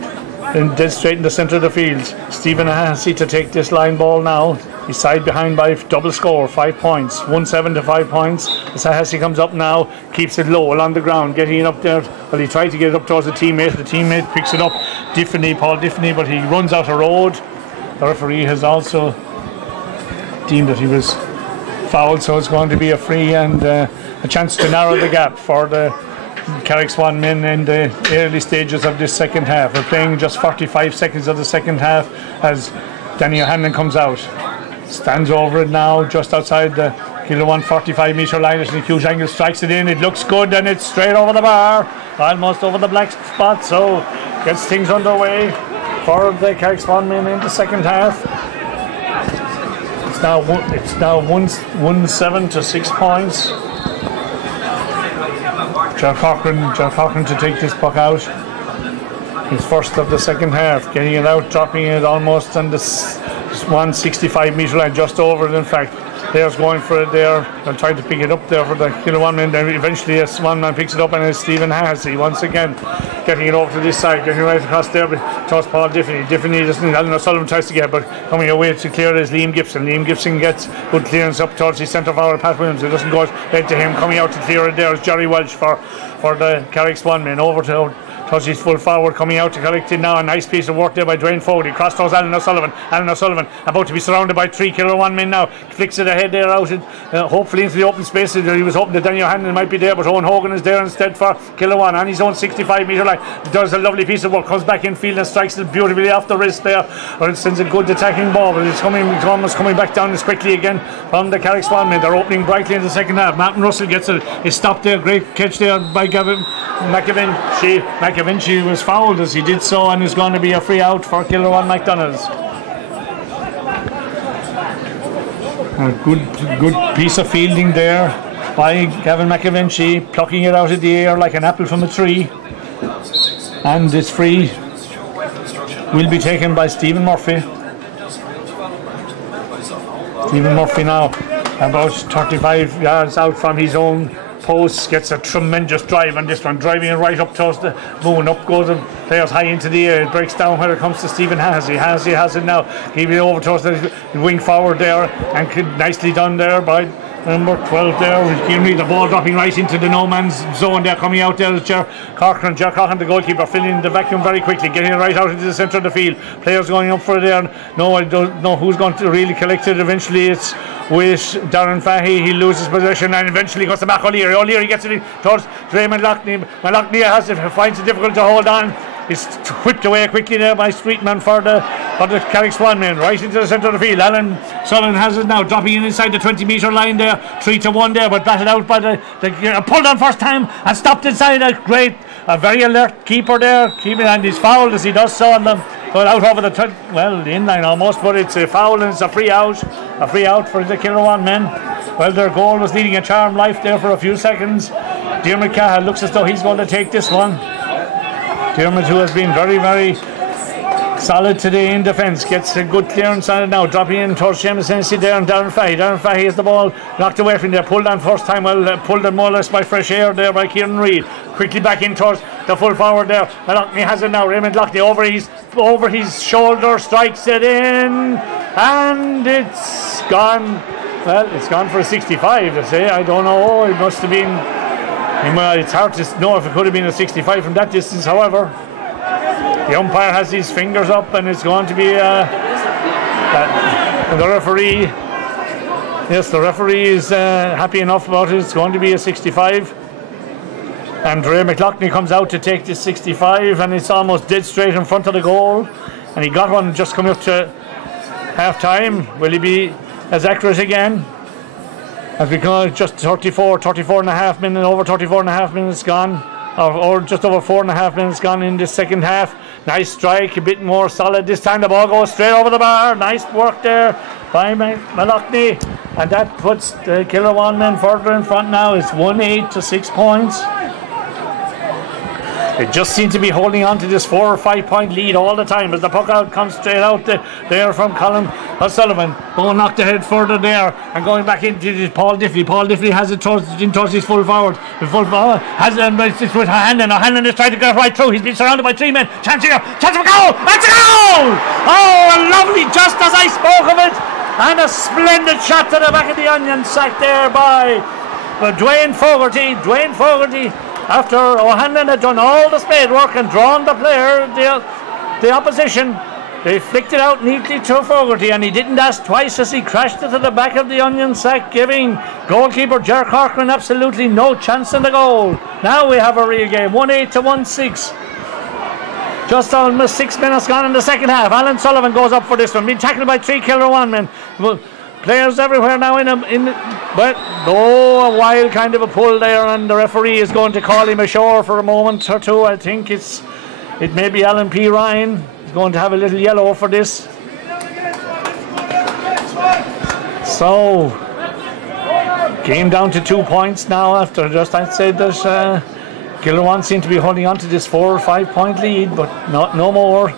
dead straight in the centre of the field. Stephen Hassey to take this line ball now. He's side behind by double score, 5 points, 1-7 to 5 points. As Hassey comes up now, keeps it low along the ground, getting it up there. Well, he tried to get it up towards the teammate. The teammate picks it up, Paul Diffney, but he runs out of road. The referee has also deemed that he was fouled, so it's going to be a free and a chance to narrow the gap for the Carrick Swan men in the early stages of this second half. We're playing just 45 seconds of the second half as Danny O'Hanlon comes out. Stands over it now, just outside the Kilruane 45 metre line. It's an huge angle, strikes it in. It looks good, and it's straight over the bar, almost over the black spot. So gets things underway for the Carrick Swan men in the second half. It's now 1-7 to 6 points. John Cochran to take this puck out. His first of the second half, getting it out, dropping it almost on the 165 metre line, just over it in fact. Players going for it there. They're trying to pick it up there for the Kilruane men. Then eventually a Swan man picks it up, and it's Stephen Hassey once again getting it over to this side, getting right across there. But towards Paul Diffney. Diffney doesn't. Alan O'Sullivan tries to get, but coming away to clear is Liam Gibson. Liam Gibson gets good clearance up towards the centre forward, Pat Williams. It doesn't go right to him. Coming out to clear it there is Jerry Welch for the Carrick Swan men. Over to his full forward, coming out to collect it now. A nice piece of work there by Dwayne Foley. Cross towards Alan O'Sullivan. Alan O'Sullivan about to be surrounded by 3 Kilruane men now. Flicks it ahead there out, hopefully into the open space. He was hoping that Daniel Hanlon might be there, but Owen Hogan is there instead for Kilruane on his own 65 metre line. Does a lovely piece of work, comes back in field and strikes it beautifully off the wrist there. Or it sends a good attacking ball, but it's almost coming back down as quickly again from the Carrick Swan men. They're opening brightly in the second half. Martin Russell gets it. It's stopped there. Great catch there by Gavin McAvinci was fouled as he did so, and is going to be a free out for Kilruane MacDonaghs. A good piece of fielding there by Gavin McAvinci, plucking it out of the air like an apple from a tree. And this free will be taken by Stephen Murphy. Stephen Murphy now about 35 yards out from his own post, gets a tremendous drive on this one, driving it right up towards the moon. Up goes the players high into the air. It breaks down when it comes to Stephen Hassey. Hassey has it now, giving it over towards the wing forward there, and nicely done there by number 12 there. The ball dropping right into the no man's zone there. Coming out there is Ger Cochran, the goalkeeper, filling the vacuum very quickly, getting it right out into the centre of the field. Players going up for it there. No, I don't know who's going to really collect it. Eventually it's with Darren Fahey. He loses possession and eventually goes to Mac O'Leary. O'Leary gets it towards Raymond Loughney. Loughney finds it difficult to hold on. He's whipped away quickly there by Streetman for the Carrick Swan men, right into the centre of the field. Alan Sullivan has it now, dropping in inside the 20 metre line there, 3-1 there, but batted out by the pulled on first time and stopped inside. A very alert keeper there, keeping, and he's fouled as he does so on them. But out over the the inline almost, but it's a foul and it's a free out for the Kilruane men. Well, their goal was leading a charmed life there for a few seconds. Diarmuid Cahill looks as though he's going to take this one. Diarmuid, who has been very, very solid today in defence, gets a good clearance on it now, dropping in towards Seamus Hennessy there, and Darren Fahey. Darren Fahey has the ball knocked away from there, pulled on first time, pulled on more or less by fresh air there by Kieran Reid. Quickly back in towards the full forward there. Loughney has it now. Raymond Loughney over his shoulder, strikes it in, and it's gone. Well, it's gone for a 65, to say. I don't know. It must have been. It's hard to know if it could have been a 65 from that distance. However, the umpire has his fingers up, and it's going to be the referee. Yes, the referee is happy enough about it. It's going to be a 65. And Ray McLaughlin comes out to take this 65, and it's almost dead straight in front of the goal. And he got one just coming up to half time. Will he be as accurate again? As we come just 34 and a half minutes, over 34 and a half minutes gone, or just over 4.5 minutes gone in the second half. Nice strike, a bit more solid this time. The ball goes straight over the bar. Nice work there by Malachney, and that puts the Kilruane men further in front now. It's 1-8 to 6 points. They just seem to be holding on to this 4 or 5 point lead all the time as the puck out comes straight out there from Colin O'Sullivan. Ball knocked ahead further there and going back into Paul Diffley. Paul Diffley has it towards his full forward. The full forward has it with O'Hanlon. O'Hanlon is trying to get right through. He's been surrounded by 3 men. Chance here. Chance of a goal. That's a goal! Oh, lovely, just as I spoke of it. And a splendid shot to the back of the onion sack there by Dwayne Fogarty. After O'Hanlon had done all the spade work and drawn the player, the opposition, they flicked it out neatly to Fogarty, and he didn't ask twice as he crashed it to the back of the onion sack, giving goalkeeper Ger Corcoran absolutely no chance in the goal. Now we have a real game, 1-8 to 1-6. Just almost 6 minutes gone in the second half. Alan Sullivan goes up for this one, being tackled by 3 Kilruane men. Well, players everywhere now but a wild kind of a pull there, and the referee is going to call him ashore for a moment or two. I think it may be Alan P. Ryan. He's going to have a little yellow for this. So game down to 2 points now after just I said that Kilruane seem to be holding on to this 4 or 5 point lead, but no more.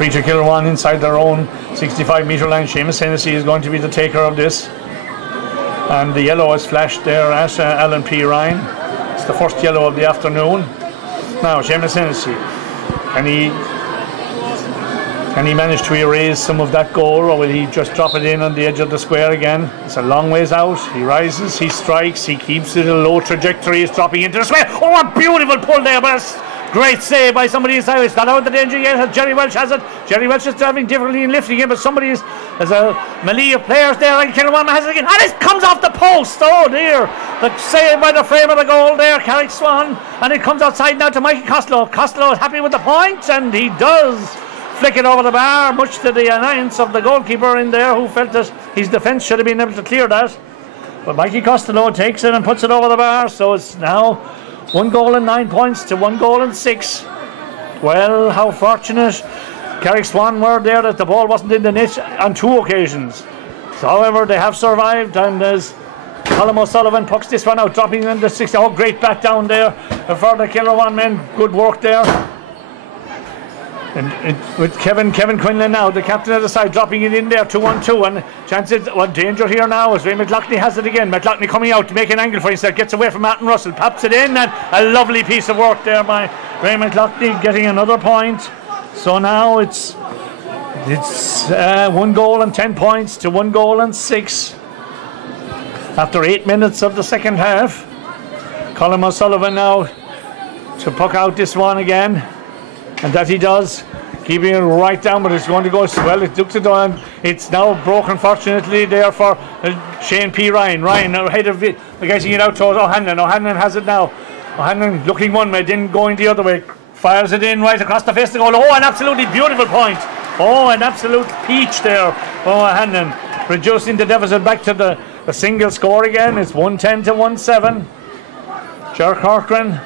Free to Kilruane inside their own 65 metre line. Seamus Hennessy is going to be the taker of this, and the yellow is flashed there at Alan P. Ryan. It's the first yellow of the afternoon. Now Seamus Hennessy, can he manage to erase some of that goal, or will he just drop it in on the edge of the square again? It's a long ways out. He rises, he strikes, he keeps it a low trajectory. He's dropping into the square. Oh, a beautiful pull there, but great save by somebody inside. It's not out of the danger yet. Jerry Welch has it. Jerry Welch is having difficulty in lifting it, but there's a melee of players there, and Kilruane has it again. And it comes off the post. Oh dear. The save by the frame of the goal there, Carrick Swan. And it comes outside now to Mikey Costello. Costello is happy with the point, and he does flick it over the bar, much to the annoyance of the goalkeeper in there, who felt that his defence should have been able to clear that. But Mikey Costello takes it and puts it over the bar, so it's now 1 goal and 9 points to 1 goal and 6. Well, how fortunate Carrick Swan were there that the ball wasn't in the net on 2 occasions. So, however, they have survived, and as Colin O'Sullivan pucks this one out, dropping in the 60. Oh, great back down there for the Kilruane men. Good work there. And with Kevin Quinlan now, the captain of the side, dropping it in there, 2-1-2, and chances, danger here now as Ray McLaughlin has it again. McLaughlin coming out to make an angle for himself, gets away from Martin Russell, pops it in, and a lovely piece of work there by Ray McLaughlin, getting another point. So now it's 1 goal and 10 points to 1 goal and 6 after 8 minutes of the second half. Colin O'Sullivan now to puck out this one again. And that he does, keeping it right down, but it's going to go well. It looks on. It's now broken, fortunately, there for Shane P. Ryan. Ryan ahead of it, getting it out towards O'Hanlon. O'Hanlon has it now. O'Hanlon looking one way, then going the other way. Fires it in right across the face of the goal. Oh, an absolutely beautiful point. Oh, an absolute peach there. Oh, O'Hanlon reducing the deficit back to the single score again. It's 1-10 to 1-7. Ger Corcoran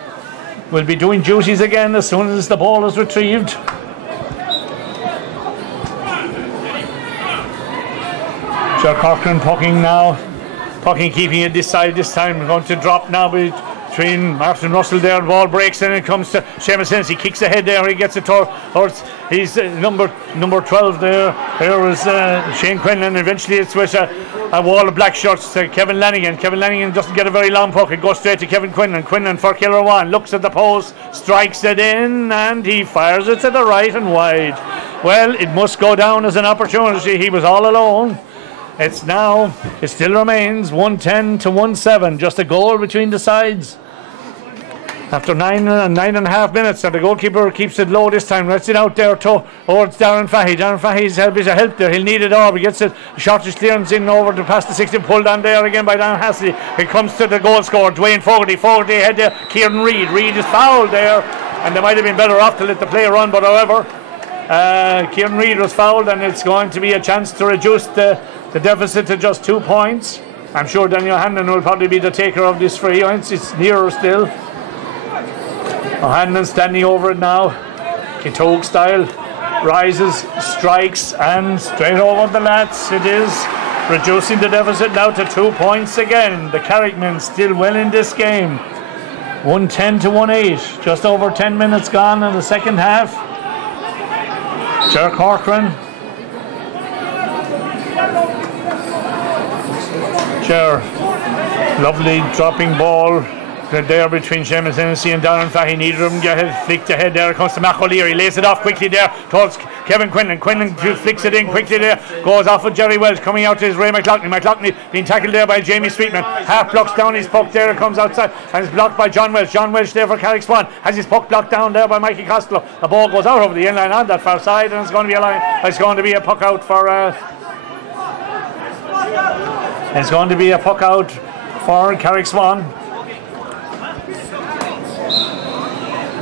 will be doing duties again as soon as the ball is retrieved. Ger Corcoran pucking, keeping it this side this time. We're going to drop now between Martin Russell there. The ball breaks and it comes to Seamus Hennessy. He kicks ahead there. He gets it towards his number 12 there. There is Shane Quinlan. Eventually it's with a wall of black shirts to Kevin Lanigan. Kevin Lanigan doesn't get a very long puck. It goes straight to Kevin Quinlan. Quinlan for Kilruane. Looks at the post, strikes it in, and he fires it to the right and wide. Well, it must go down as an opportunity. He was all alone. It still remains 1-10 to 1-7. Just a goal between the sides. After 9.5 minutes, and the goalkeeper keeps it low this time. Lets it out there towards Darren Fahy. Darren Fahy's a bit of help there. He'll need it all. He gets it. Shortest clearance in over to past the 60. Pulled on there again by Dan Hassey. It comes to the goal scorer, Dwayne Fogarty. Fogarty had Kieran Reid. Reid is fouled there, and they might have been better off to let the play run, but however, Kieran Reid was fouled, and it's going to be a chance to reduce the deficit to just 2 points. I'm sure Daniel Hannon will probably be the taker of this free. It's nearer still. Hannon standing over it now. Kittogue style. Rises, strikes, and straight over the lats. It is reducing the deficit now to 2 points again. The Carrick men still well in this game. 110 to 1-8. Just over 10 minutes gone in the second half. Ger Corcoran. Ger, lovely dropping ball there between Seamus Hennessy and Darren Fahey. Neither of them get it flicked ahead. There comes to Mac O'Leary, lays it off quickly there towards Kevin Quinlan. Quinlan flicks it in quickly there, goes off with Jerry Welch, coming out to his Ray McLaughlin. McLaughlin being tackled there by Jamie Sweetman. Half blocks down his puck there, it comes outside and is blocked by John Welch. John Welch there for Carrick Swan, has his puck blocked down there by Mikey Costello. The ball goes out over the end line on that far side, and it's going to be a line. It's going to be a puck out for it's going to be a puck out for Carrick Swan.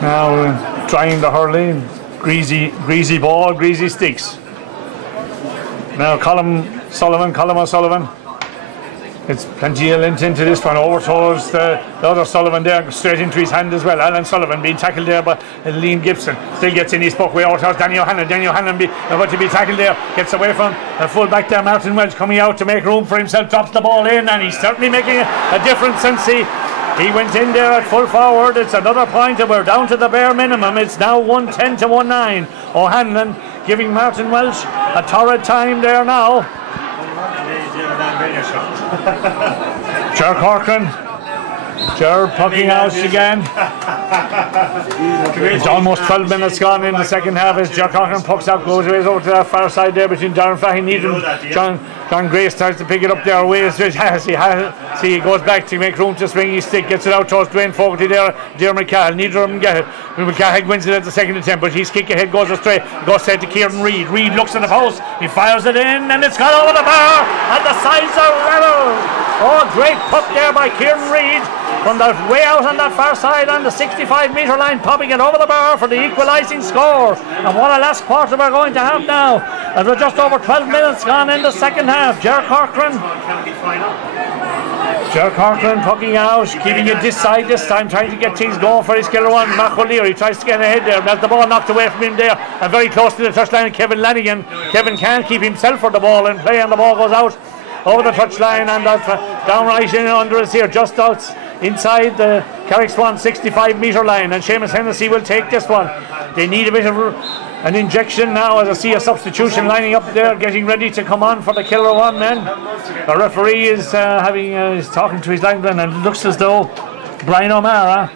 Now trying the hurling, greasy ball, greasy sticks. Now Colm O'Sullivan. It's plenty of length into this one, over towards the other Sullivan there, straight into his hand as well. Alan Sullivan being tackled there by Liam Gibson. Still gets in his puck way out towards Daniel Hannon. Daniel Hannon about to be tackled there, gets away from the full back there, Martin Welch, coming out to make room for himself, drops the ball in, and he's certainly making a difference since he went in there at full forward. It's another point, and we're down to the bare minimum. It's now 110 to 1-9. O'Hanlon giving Martin Welch a torrid time there now. Ger Corcoran. Ger pucking out again. It's almost 12 minutes gone in the second half as Ger Corcoran pucks out, goes away over to that far side there between Darren Fahey and Needham. John Grace tries to pick it up there away. See, he goes back to make room to swing his stick, gets it out towards Dwayne Fogarty there. Dear McCall, neither of them get it. McCall wins it at the second attempt, but his kick ahead goes straight to Kieran Reid. Reid looks at the post, he fires it in, and it's gone over the bar, and the sides are level. Oh, great puck there by Kieran Reid from that way out on that far side on the 65-metre line, popping it over the bar for the equalising score. And what a last quarter we're going to have now, as we're just over 12 minutes gone in the second half. Ger Corcoran pucking out, keeping it this side this time, trying to get things going for his Kilruane. Mac O'Leary tries to get ahead there, has the ball knocked away from him there, and very close to the touchline. Kevin Lanigan. Kevin can't keep himself for the ball in play, and the ball goes out over the touchline, and that's downright in under us here, just out inside the Carrick Swan 65-metre line, and Seamus Hennessy will take this one. They need a bit of an injection now, as I see a substitution lining up there, getting ready to come on for the Kilruane men. The referee is is talking to his linesman, and it looks as though Brian O'Mara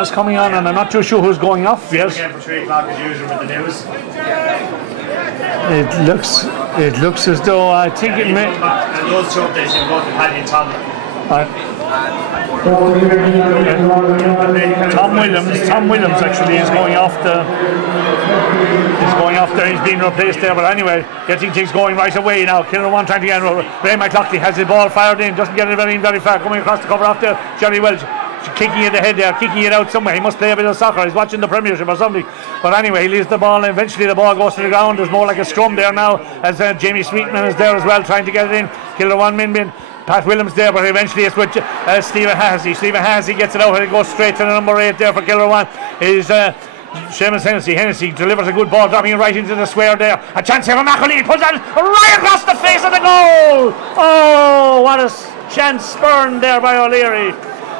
is coming on, and I'm not too sure who's going off yet. It looks as though, I think it may. Tom Williams actually is going off there. He's being replaced there, but anyway, getting things going right away now. Kilruane trying to get Ray McLaughlin has the ball fired in, doesn't get it very far, coming across the cover after Jerry Welch, kicking it ahead there, kicking it out somewhere. He must play a bit of soccer, he's watching the Premiership or something. But anyway, he leaves the ball, and eventually the ball goes to the ground. There's more like a scrum there now, as Jamie Sweetman is there as well, trying to get it in. Kilruane min Pat Williams there, but eventually it's with Stephen Hassey. Stephen Hassey gets it out, and it goes straight to the number 8 there for Kilruane. Is Seamus Hennessy. Hennessy delivers a good ball, dropping it right into the square there. A chance here for McAlee, pulls that right across the face of the goal. Oh, what a chance spurned there by O'Leary.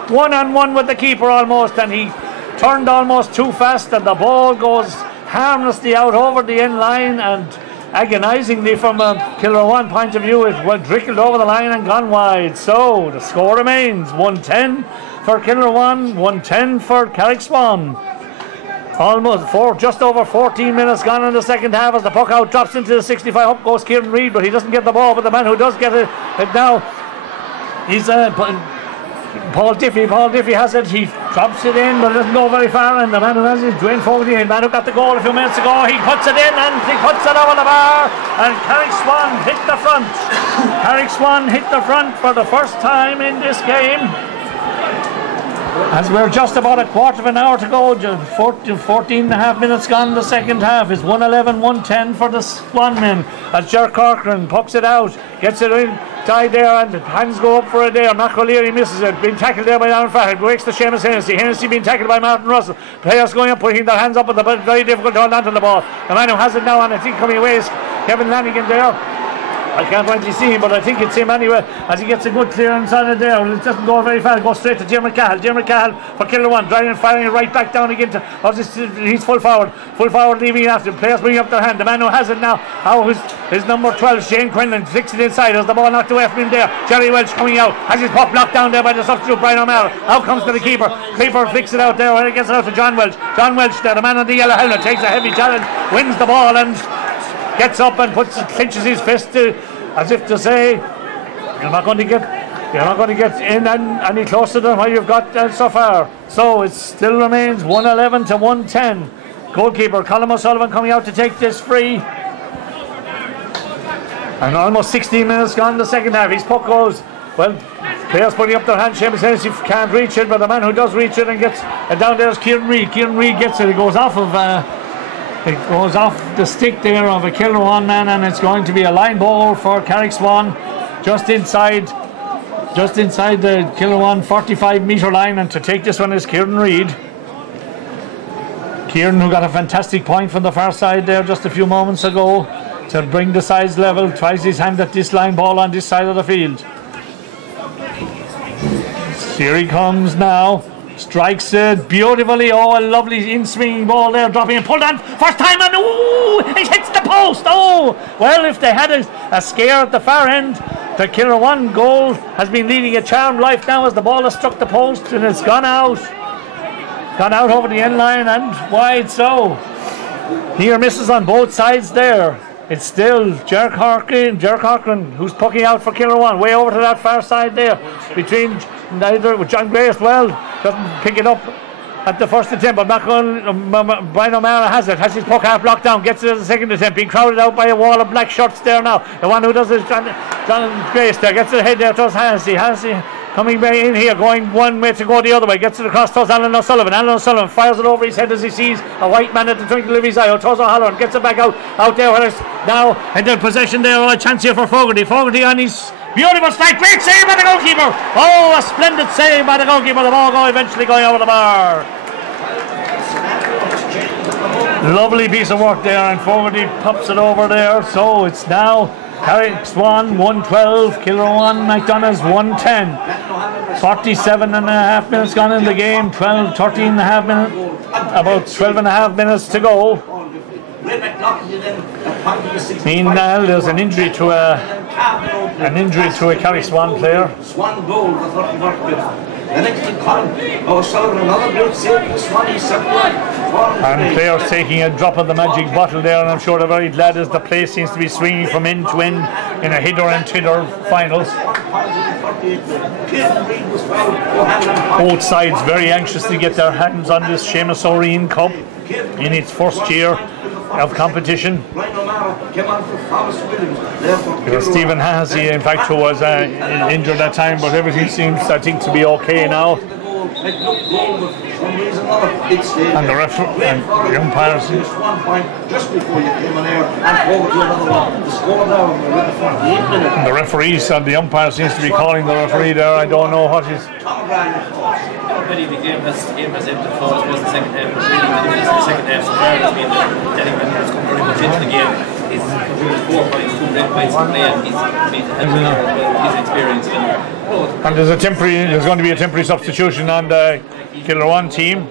1-on-1 with the keeper almost, and he turned almost too fast, and the ball goes harmlessly out over the end line, and agonisingly from a Kilruane point of view, it went drickled over the line and gone wide. So the score remains 110 for Kilruane, 110 for Carrick Swan. Just over 14 minutes gone in the second half, as the puck out drops into the 65. Up goes Kieran Reid, but he doesn't get the ball. But the man who does get it now, he's Paul Diffie has it. He drops it in, but it doesn't go very far. And the man who has it is Dwayne Fogarty, the man who got the goal a few minutes ago. He puts it in, and he puts it over the bar. And Carrick Swan hit the front. Carrick Swan hit the front for the first time in this game. As we're just about a quarter of an hour to go, 14 and a half minutes gone in the second half. It's 111-110 for the Swan men. As Ger Corcoran pops it out, gets it in, tied there, and hands go up for it there. Mac O'Leary misses it, being tackled there by Aaron Fahad. Breaks to Seamus Hennessy. Hennessy being tackled by Martin Russell. Players going up, putting their hands up, but very difficult to hold on to the ball. The man who has it now, and I think coming away is Kevin Lanigan there. I can't rightly see him, but I think it's him anyway, as he gets a good clearance on it there. Well, it doesn't go very far, it goes straight to Jim McCall. Jim McCall for Kilruane, driving and firing it right back down again to, he's full forward leaving after him. Players bringing up their hand. The man who has it now, his number 12, Shane Quinlan, flicks it inside as the ball knocked away from him there. Jerry Welch coming out, has his puck blocked down there by the substitute Brian O'Mara. Out comes to the keeper. Keeper flicks it out there, and it gets it out to John Welch. John Welch there, the man on the yellow helmet, takes a heavy challenge, wins the ball and gets up and clinches his fist as if to say, you're not going to get in any closer than what you've got so far. So it still remains 111-110. Goalkeeper Colin O'Sullivan coming out to take this free. And almost 16 minutes gone in the second half. His puck goes, well, players putting up their hand. Seamus Hennessy can't reach it, but the man who does reach it and gets down there is Kieran Reid. Kieran Reid gets it. It goes off the stick there of a Kilruane man, and it's going to be a line ball for Carrick Swan just inside the Kilruane 45-metre line, and to take this one is Kieran Reid. Kieran, who got a fantastic point from the far side there just a few moments ago to bring the sides level, tries his hand at this line ball on this side of the field. Here he comes now. Strikes it beautifully. Oh, a lovely in-swinging ball there, dropping and pulled on first time, and it hits the post. Oh, well, if they had a scare at the far end, the Kilruane goal has been leading a charmed life now as the ball has struck the post and it's gone out over the end line and wide. So here misses on both sides there. It's still Ger Corcoran who's pucking out for Kilruane, way over to that far side there between neither with John Gray as well. Doesn't pick it up at the first attempt, but Brian O'Mara has his puck half blocked down, gets it at the second attempt, being crowded out by a wall of black shirts there now. The one who does it is John Grace there, gets it ahead there towards Hennessy coming back in here, going one way to go the other way, gets it across towards Alan O'Sullivan. Alan O'Sullivan fires it over his head as he sees a white man at the twinkle of his eye. Towards O'Halloran, gets it back out there where it's now in the possession there. A chance here for Fogarty on his beautiful strike, great save by the goalkeeper. Oh, a splendid save by the goalkeeper. The ball eventually going over the bar. Lovely piece of work there, and Fogarty pops it over there. So it's now Carrick Swan 112, Kilruane MacDonaghs 110. 47 and a half minutes gone in the game, 13 and a half minutes, about 12 and a half minutes to go. Meanwhile, there's an injury to a Carrick Swan player. Swan goal, the 31st. The next to Colin O'Sullivan, another great save for Swan. He's and players taking a drop of the magic bottle there, and I'm sure they're very glad as the play seems to be swinging from end to end in a hitter and titter finals. Both sides very anxious to get their hands on this Seamus O'Reen Cup in its first year of competition. It was Stephen Hennessy, in fact, who was injured that time, but everything seems, I think, to be okay now. And the referee and the umpires. And the referees and the umpire seems to be calling the referee there. I don't know what is. The game has ended before. It wasn't the second half, but really the second half so far has been telling that he's come very much into the game. He's contributed 4 points, 2 red points to play, and he's been his experience. And there's going to be a temporary substitution on the Kilruane team.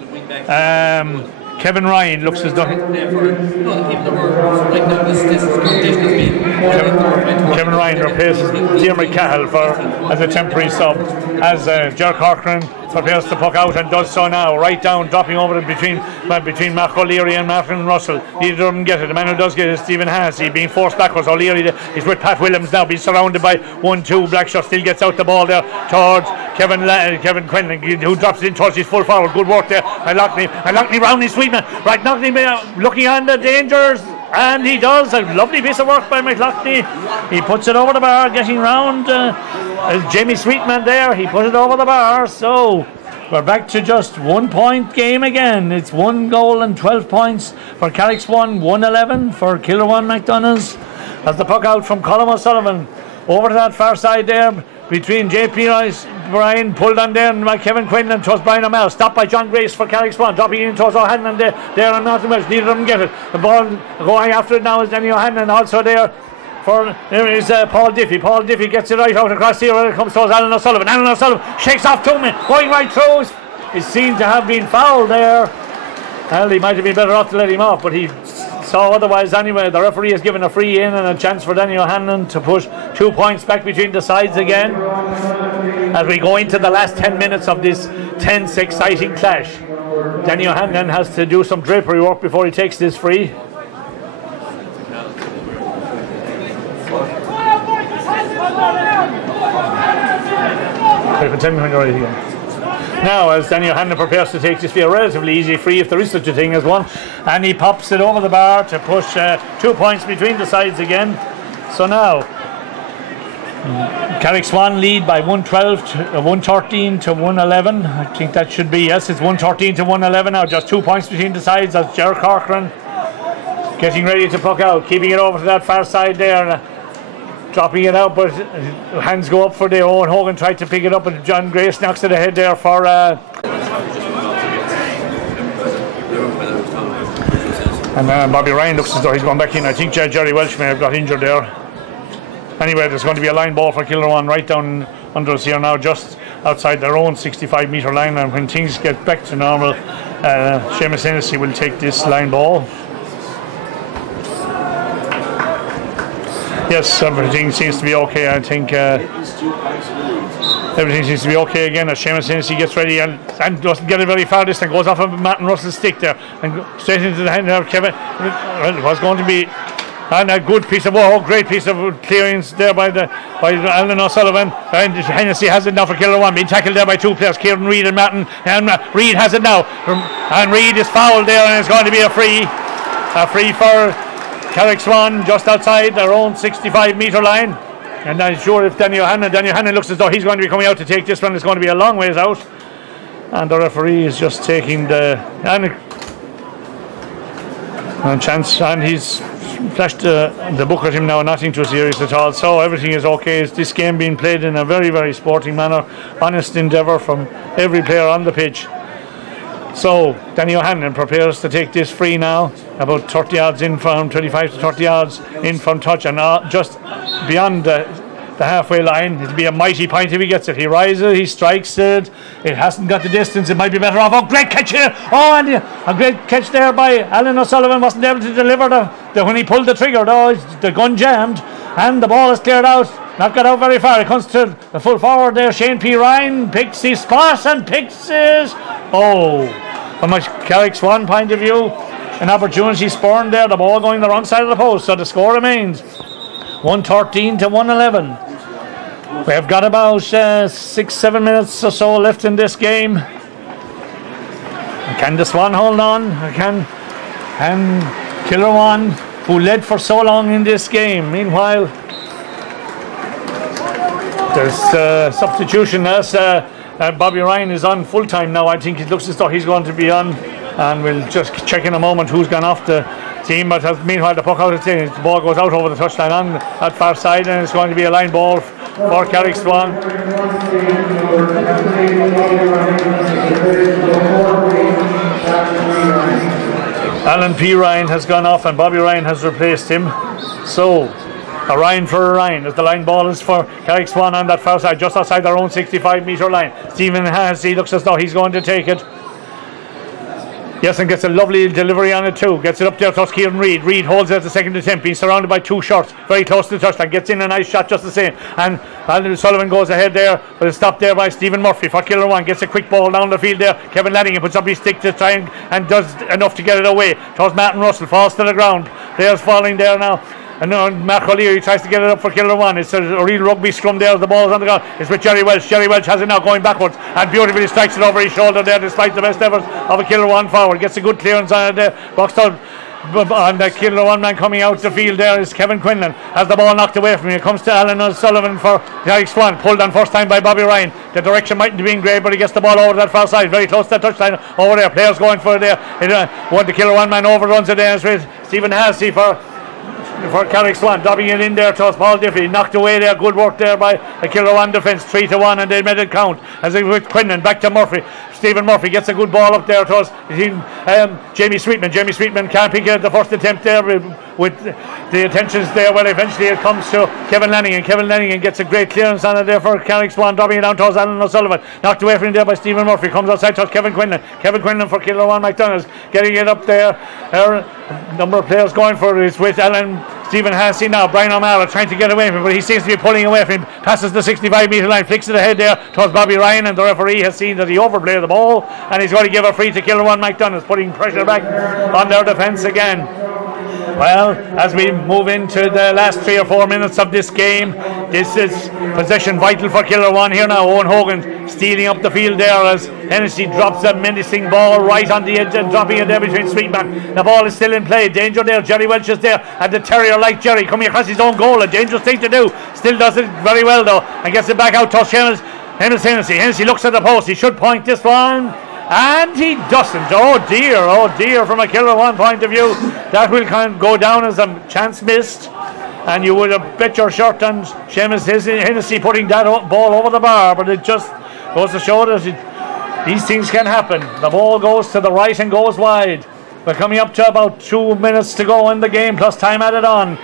Kevin Ryan looks as though Kevin Ryan replaces Diarmaid Cahill as a temporary sub, as Ger Corcoran prepares to puck out and does so now, right down, dropping over between Mark O'Leary and Martin Russell. Neither of them get it. The man who does get it is Stephen Hennessy, being forced backwards. O'Leary is with Pat Williams now, being surrounded by 1-2. Blackshot still gets out the ball there towards Kevin Quinlan, who drops it in towards his full forward. Good work there by Loughney round his Sweetman. Right, Loughney looking on the dangers, and he does. A lovely piece of work by McLaughlin. He puts it over the bar, getting round Jamie Sweetman there. He put it over the bar. So we're back to just 1 point game again. It's 1 goal and 12 points for Carrick Swan, 1-11 for Kilruane MacDonaghs. As the puck out from Colm O'Sullivan over to that far side there between JP Rice, Brian pulled on there by Kevin Quinn and towards Brian O'Malley, stopped by John Grace for Carrick Swan, dropping in towards O'Hanlon there on Northern Welsh. Neither of them get it. The ball going after it now is Danny O'Hanlon, also there is Paul Diffie. Paul Diffie gets it right out across here. It comes towards Alan O'Sullivan. Alan O'Sullivan shakes off 2 men, going right through. Is seen to have been fouled there. Well, he might have been better off to let him off, but he saw otherwise anyway. The referee has given a free in and a chance for Danny O'Hanlon to push 2 points back between the sides again as we go into the last 10 minutes of this tense, exciting clash. Danny O'Hanlon has to do some drapery work before he takes this free. Now, as Danny O'Hanlon prepares to take this free, a relatively easy free if there is such a thing as one, and he pops it over the bar to push 2 points between the sides again. So now Carrick Swan lead by 113 to 111. I think that should be, yes, it's 113 to 111 now, just 2 points between the sides as Ger Corcoran getting ready to puck out, keeping it over to that far side there. Dropping it out, but hands go up for the Owen Hogan tried to pick it up, and John Grace knocks it ahead there for and Bobby Ryan looks as though he's gone back in. I think Jerry Welsh may have got injured there. Anyway, there's going to be a line ball for Kilruane right down under us here now, just outside their own 65-metre line, and when things get back to normal, Seamus Hennessy will take this line ball. Yes, everything seems to be okay. I think everything seems to be okay again as Seamus Hennessy gets ready and doesn't get it very far this time. Goes off of Matt and Russell's stick there and straight into the hand of Kevin. Well, it was going to be a good piece of great piece of clearance there by Alan O'Sullivan. And Hennessy has it now for Kilruane, being tackled there by 2 players, Kieran Reid and Martin. And Reid has it now, and Reid is fouled there, and it's going to be a free for Carrick Swan just outside their own 65-metre line. And I'm sure if Danny O'Hanlon looks as though he's going to be coming out to take this one, it's going to be a long ways out. And the referee is just taking the chance, and he's flashed the book at him now, nothing too serious at all. So everything is okay. This game being played in a very, very sporting manner, honest endeavour from every player on the pitch. So Danny O'Hanlon prepares to take this free now, about 30 yards in from 25 to 30 yards in from touch, and just beyond the halfway line. It'll be a mighty point if he gets it. He rises, he strikes it. It hasn't got the distance. It might be better off. Oh, great catch here! Oh, and a great catch there by Alan O'Sullivan. Wasn't able to deliver when he pulled the trigger. Though the gun jammed, and the ball is cleared out. Not got out very far. It comes to the full forward there. Shane P. Ryan picks his spot and picks his. Oh, from a Carrick Swan point of view, an opportunity spurned there. The ball going the wrong side of the post. So the score remains 113 to 111. We have got about 6-7 minutes or so left in this game. Can the Swan hold on? Can Kilruane, who led for so long in this game? Meanwhile, there's substitution as Bobby Ryan is on full time now. I think it looks as though he's going to be on, and we'll just check in a moment who's gone off the team. But meanwhile, the puck out of the ball goes out over the touchline on that far side, and it's going to be a line ball for Carrick Swan. Alan P. Ryan has gone off, and Bobby Ryan has replaced him. So a Ryan for a Ryan as the line ball is for Carrick Swan on that far side, just outside their own 65-metre line. Stephen Hennessy looks as though he's going to take it. Yes, and gets a lovely delivery on it too. Gets it up there to Kieran Reid. Reid holds it at the second attempt, being surrounded by 2 shots, very close to the touchline. Gets in a nice shot just the same. And Alan Sullivan goes ahead there, but it's stopped there by Stephen Murphy for Kilruane. Gets a quick ball down the field there. Kevin Lanningham puts up his stick to try and does enough to get it away. Towards Martin Russell, falls to the ground. Players falling there now. And now Mark O'Leary tries to get it up for Kilruane. It's a real rugby scrum there. The ball's on the ground. It's with Jerry Welsh. Jerry Welsh has it now going backwards, and beautifully strikes it over his shoulder there, despite the best efforts of a Kilruane forward. Gets a good clearance on it there. Boxed out on the Kilruane man coming out the field there is Kevin Quinlan. Has the ball knocked away from him. It comes to Alan O'Sullivan for Carrick Swan. Pulled on first time by Bobby Ryan. The direction mightn't be great, but he gets the ball over that far side. Very close to the touchline over there. Players going for it there. One the Kilruane man overruns it there with Stephen Halsey for Carrick Swan, dobbing it in there to Paul Diffie. Knocked away there. Good work there by the Kilruane defence. 3-1, and they made it count. As they with Quinlan back to Murphy. Stephen Murphy gets a good ball up there to us. Jamie Sweetman. Jamie Sweetman can't pick it at the first attempt there with the attentions there. Well, eventually it comes to Kevin Lannigan. Kevin Lannigan gets a great clearance on it there for Carrick Swan, dobbing it down towards Alan O'Sullivan. Knocked away from him there by Stephen Murphy. Comes outside towards Kevin Quinlan. Kevin Quinlan for Kilruane MacDonaghs. Getting it up there. Number of players going for it is with Stephen Hassey now. Brian O'Mara trying to get away from him, but he seems to be pulling away from him. Passes the 65-metre line, flicks it ahead there towards Bobby Ryan, and the referee has seen that he overplayed the ball, and he's going to give a free to Kilruane MacDonaghs, putting pressure back on their defence again. Well, as we move into the last 3 or 4 minutes of this game, this is possession vital for Kilruane here now. Owen Hogan stealing up the field there as Hennessy drops a menacing ball right on the edge and dropping it there between Sweetman. The ball is still in play. Danger there. Jerry Welch is there, and the terrier like Jerry coming across his own goal. A dangerous thing to do. Still does it very well though, and gets it back out to Seamus. Hennessy. Hennessy looks at the post. He should point this one. And he doesn't. Oh dear, from a Kilruane point of view. That will kind of go down as a chance missed. And you would have bet your shirt on Seamus Hennessy putting that ball over the bar. But it just goes to show that these things can happen. The ball goes to the right and goes wide. We're coming up to about 2 minutes to go in the game, plus time added on.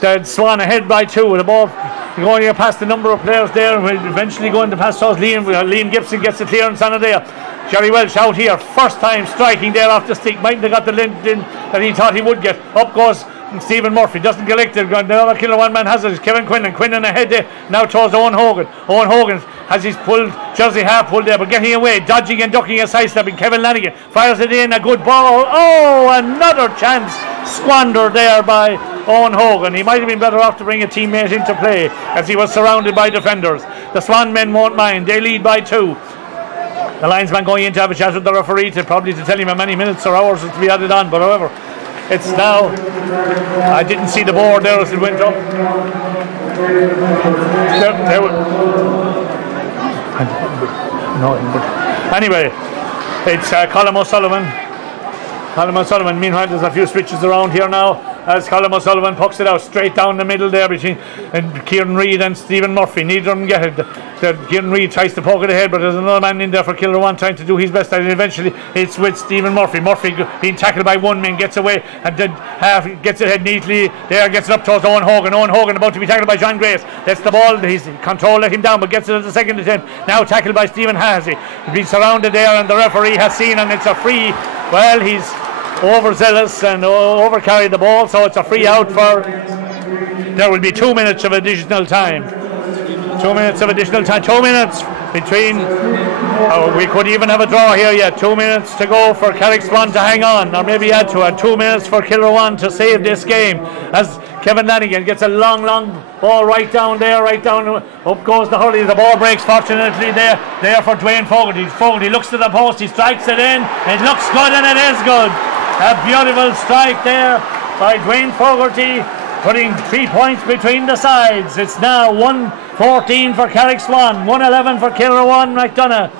The Swan ahead by 2. The ball going past the number of players there. We're eventually going to pass towards Liam Gibson gets the clearance on it there. Jerry Welch out here, first time striking there off the stick. Mightn't have got the lint in that he thought he would get. Up goes Stephen Murphy, doesn't collect it. The other Kilruane man has it. Kevin Quinlan. Quinlan ahead there, now towards Owen Hogan. Owen Hogan has his pulled, jersey half pulled there, but getting away, dodging and ducking a sidestepping. Kevin Lannigan fires it in, a good ball. Oh, another chance squandered there by Owen Hogan. He might have been better off to bring a teammate into play as he was surrounded by defenders. The Swan men won't mind. They lead by 2. The linesman going in to have a chat with the referee to tell him how many minutes or hours is to be added on, but however, it's now. I didn't see the board there as it went up. Anyway, it's Colm O'Sullivan. Colm O'Sullivan. Meanwhile, there's a few switches around here now as Colm O'Sullivan pucks it out straight down the middle there between Kieran Reid and Stephen Murphy. Neither of them get it. Kieran Reid tries to poke it ahead, but there's another man in there for Kilruane trying to do his best, and eventually it's with Stephen Murphy. Murphy being tackled by one man, gets away and then half gets it ahead neatly there, gets it up towards Owen Hogan. Owen Hogan about to be tackled by John Grace. That's the ball. His control let him down, but gets it at the second attempt. Now tackled by Stephen Hassey. He's been surrounded there, and the referee has seen, and it's a free. Well, he's overzealous and overcarried the ball, so it's a free out for. There will be 2 minutes of additional time. 2 minutes of additional time. 2 minutes between. We could even have a draw here yet. 2 minutes to go for Carrick Swan to hang on, or maybe add to it. 2 minutes for Kilruane to save this game as Kevin Lannigan gets a long ball right down there, right down. Up goes the hurley. The ball breaks fortunately there for Dwayne Fogarty. Fogarty looks to the post. He strikes it in. It looks good, and it is good. A beautiful strike there by Dwayne Fogarty, putting 3 points between the sides. It's now 1-14 for Carrick Swan, 1-11 for Kilruane MacDonagh.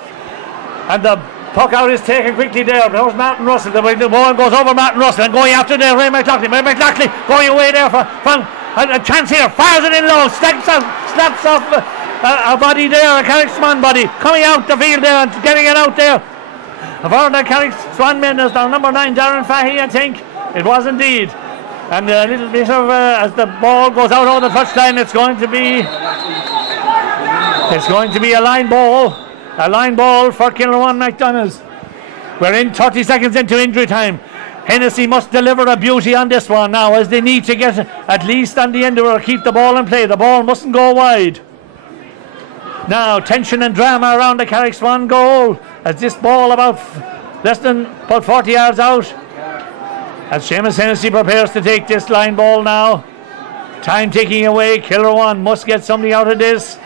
And the puck out is taken quickly there. There's Martin Russell. The ball goes over Martin Russell and going after there, Ray McLaughlin. Ray McLaughlin going away there from a chance here. Fires it in low, slaps off a body there, a Carrick Swan body. Coming out the field there and getting it out there. For the Carrick Swan men is their number 9, Darren Fahey, I think. It was indeed. And a little bit of as the ball goes out over the touchline, it's going to be a line ball for Kilruane MacDonaghs. We're in 30 seconds into injury time. Hennessy must deliver a beauty on this one now, as they need to get at least on the end of it or keep the ball in play. The ball mustn't go wide. Now tension and drama around the Carrick Swan goal as this ball about 40 yards out. As Seamus Hennessy prepares to take this line ball now. Time ticking away. Kilruane must get something out of this.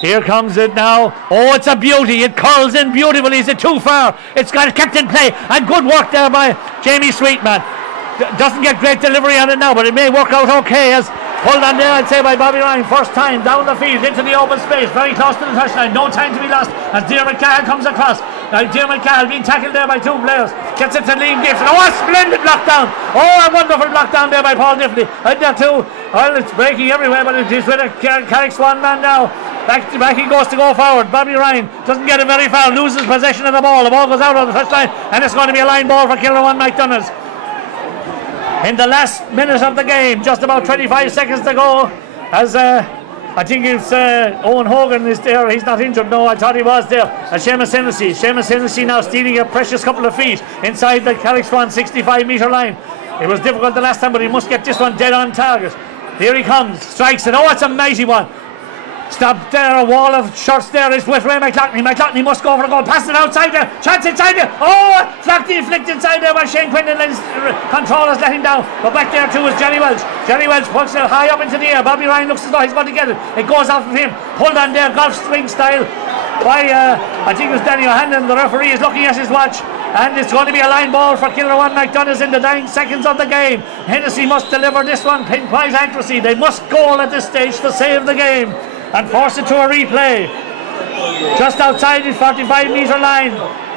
Here comes it now. Oh, it's a beauty. It curls in beautifully. Is it too far? It's got kept in play. And good work there by Jamie Sweetman. doesn't get great delivery on it now, but it may work out okay as pulled on there, I'd say, by Bobby Ryan. First time down the field into the open space, very close to the touchline. No time to be lost as Diarmaid Cahill comes across. Now Diarmaid Cahill being tackled there by two players. Gets it to Liam Gibson. Oh, a splendid block down. Oh, a wonderful block down there by Paul Diffley. And there too. Well, it's breaking everywhere, but it is with a Carrick Swan man now. Back he goes to go forward. Bobby Ryan doesn't get it very far, loses possession of the ball. The ball goes out on the touchline, and it's going to be a line ball for Kilruane MacDonaghs. In the last minute of the game, just about 25 seconds to go, as I think it's Owen Hogan is there. He's not injured. No, I thought he was there. Seamus Hennessy now stealing a precious couple of feet inside the Carrick Swan 65-metre line. It was difficult the last time, but he must get this one dead on target. Here he comes, strikes it. Oh, it's a mighty one. Stopped there, a wall of shots there is with Ray McLaughlin. McLaughlin must go for a goal. Pass it outside there. Chance inside there. Oh, flicked inside there by Shane Quinlan. Controllers let him down. But back there too is Jerry Welch. Jerry Welch puts it high up into the air. Bobby Ryan looks as though he's going to get it. It goes off of him. Pulled on there, golf swing style by, I think it was Danny O'Hanlon. The referee is looking at his watch. And it's going to be a line ball for Kilruane MacDonaghs in the 9 seconds of the game. Hennessy must deliver this one pinpoint accuracy. They must goal at this stage to save the game and force it to a replay. Just outside his 45-metre line,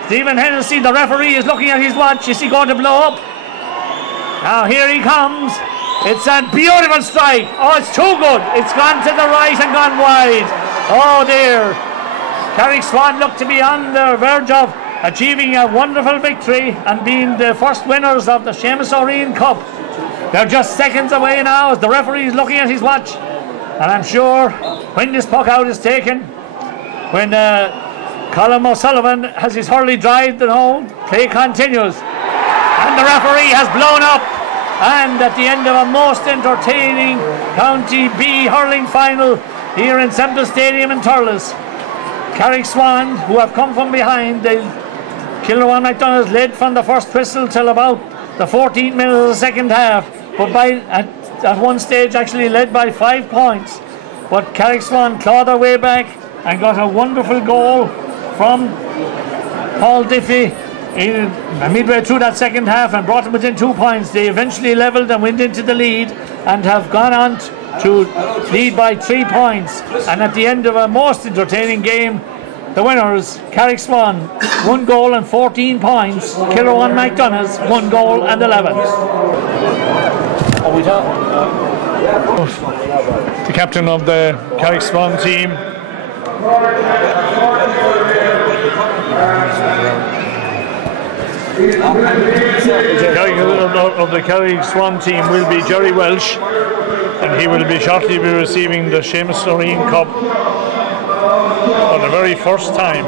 Stephen Hennessy, the referee, is looking at his watch. Is he going to blow up? Now here he comes. It's a beautiful strike. Oh, it's too good. It's gone to the right and gone wide. Oh dear. Carrick Swan looked to be on the verge of achieving a wonderful victory and being the first winners of the Seamus O'Riordan Cup. They're just seconds away now as the referee is looking at his watch. And I'm sure when this puck out is taken, when Colin O'Sullivan has his hurley dried the hole, play continues. And the referee has blown up. And at the end of a most entertaining County B hurling final here in Semple Stadium in Thurles, Carrick Swan, who have come from behind, Kilruane MacDonaghs led from the first whistle till about the 14th minute of the second half. But at one stage actually led by 5 points, but Carrick Swan clawed their way back and got a wonderful goal from Paul Diffie midway through that second half and brought them within 2 points. They eventually levelled and went into the lead and have gone on to lead by 3 points, and at the end of a most entertaining game, the winners, Carrick Swan, 1 goal and 14 points. Kilruane MacDonaghs, 1 goal and 11. The captain of the Carrick Swan team. Of the Carrick Swan team will be Jerry Welsh, and he will be shortly be receiving the Seamus O'Riordan Cup for the very first time.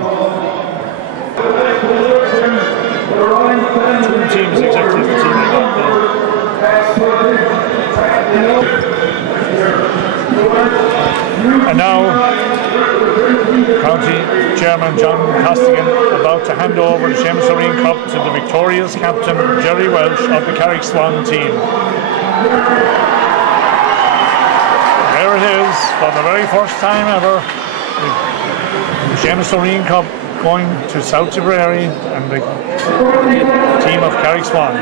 2 teams exactly the team I got there. And now County Chairman John Costigan about to hand over the Seamus O'Riordan Cup to the victorious captain Jerry Welsh of the Carrick Swan team. There it is, for the very first time ever, the Seamus O'Riordan Cup going to South Tipperary and the team of Carrick Swan.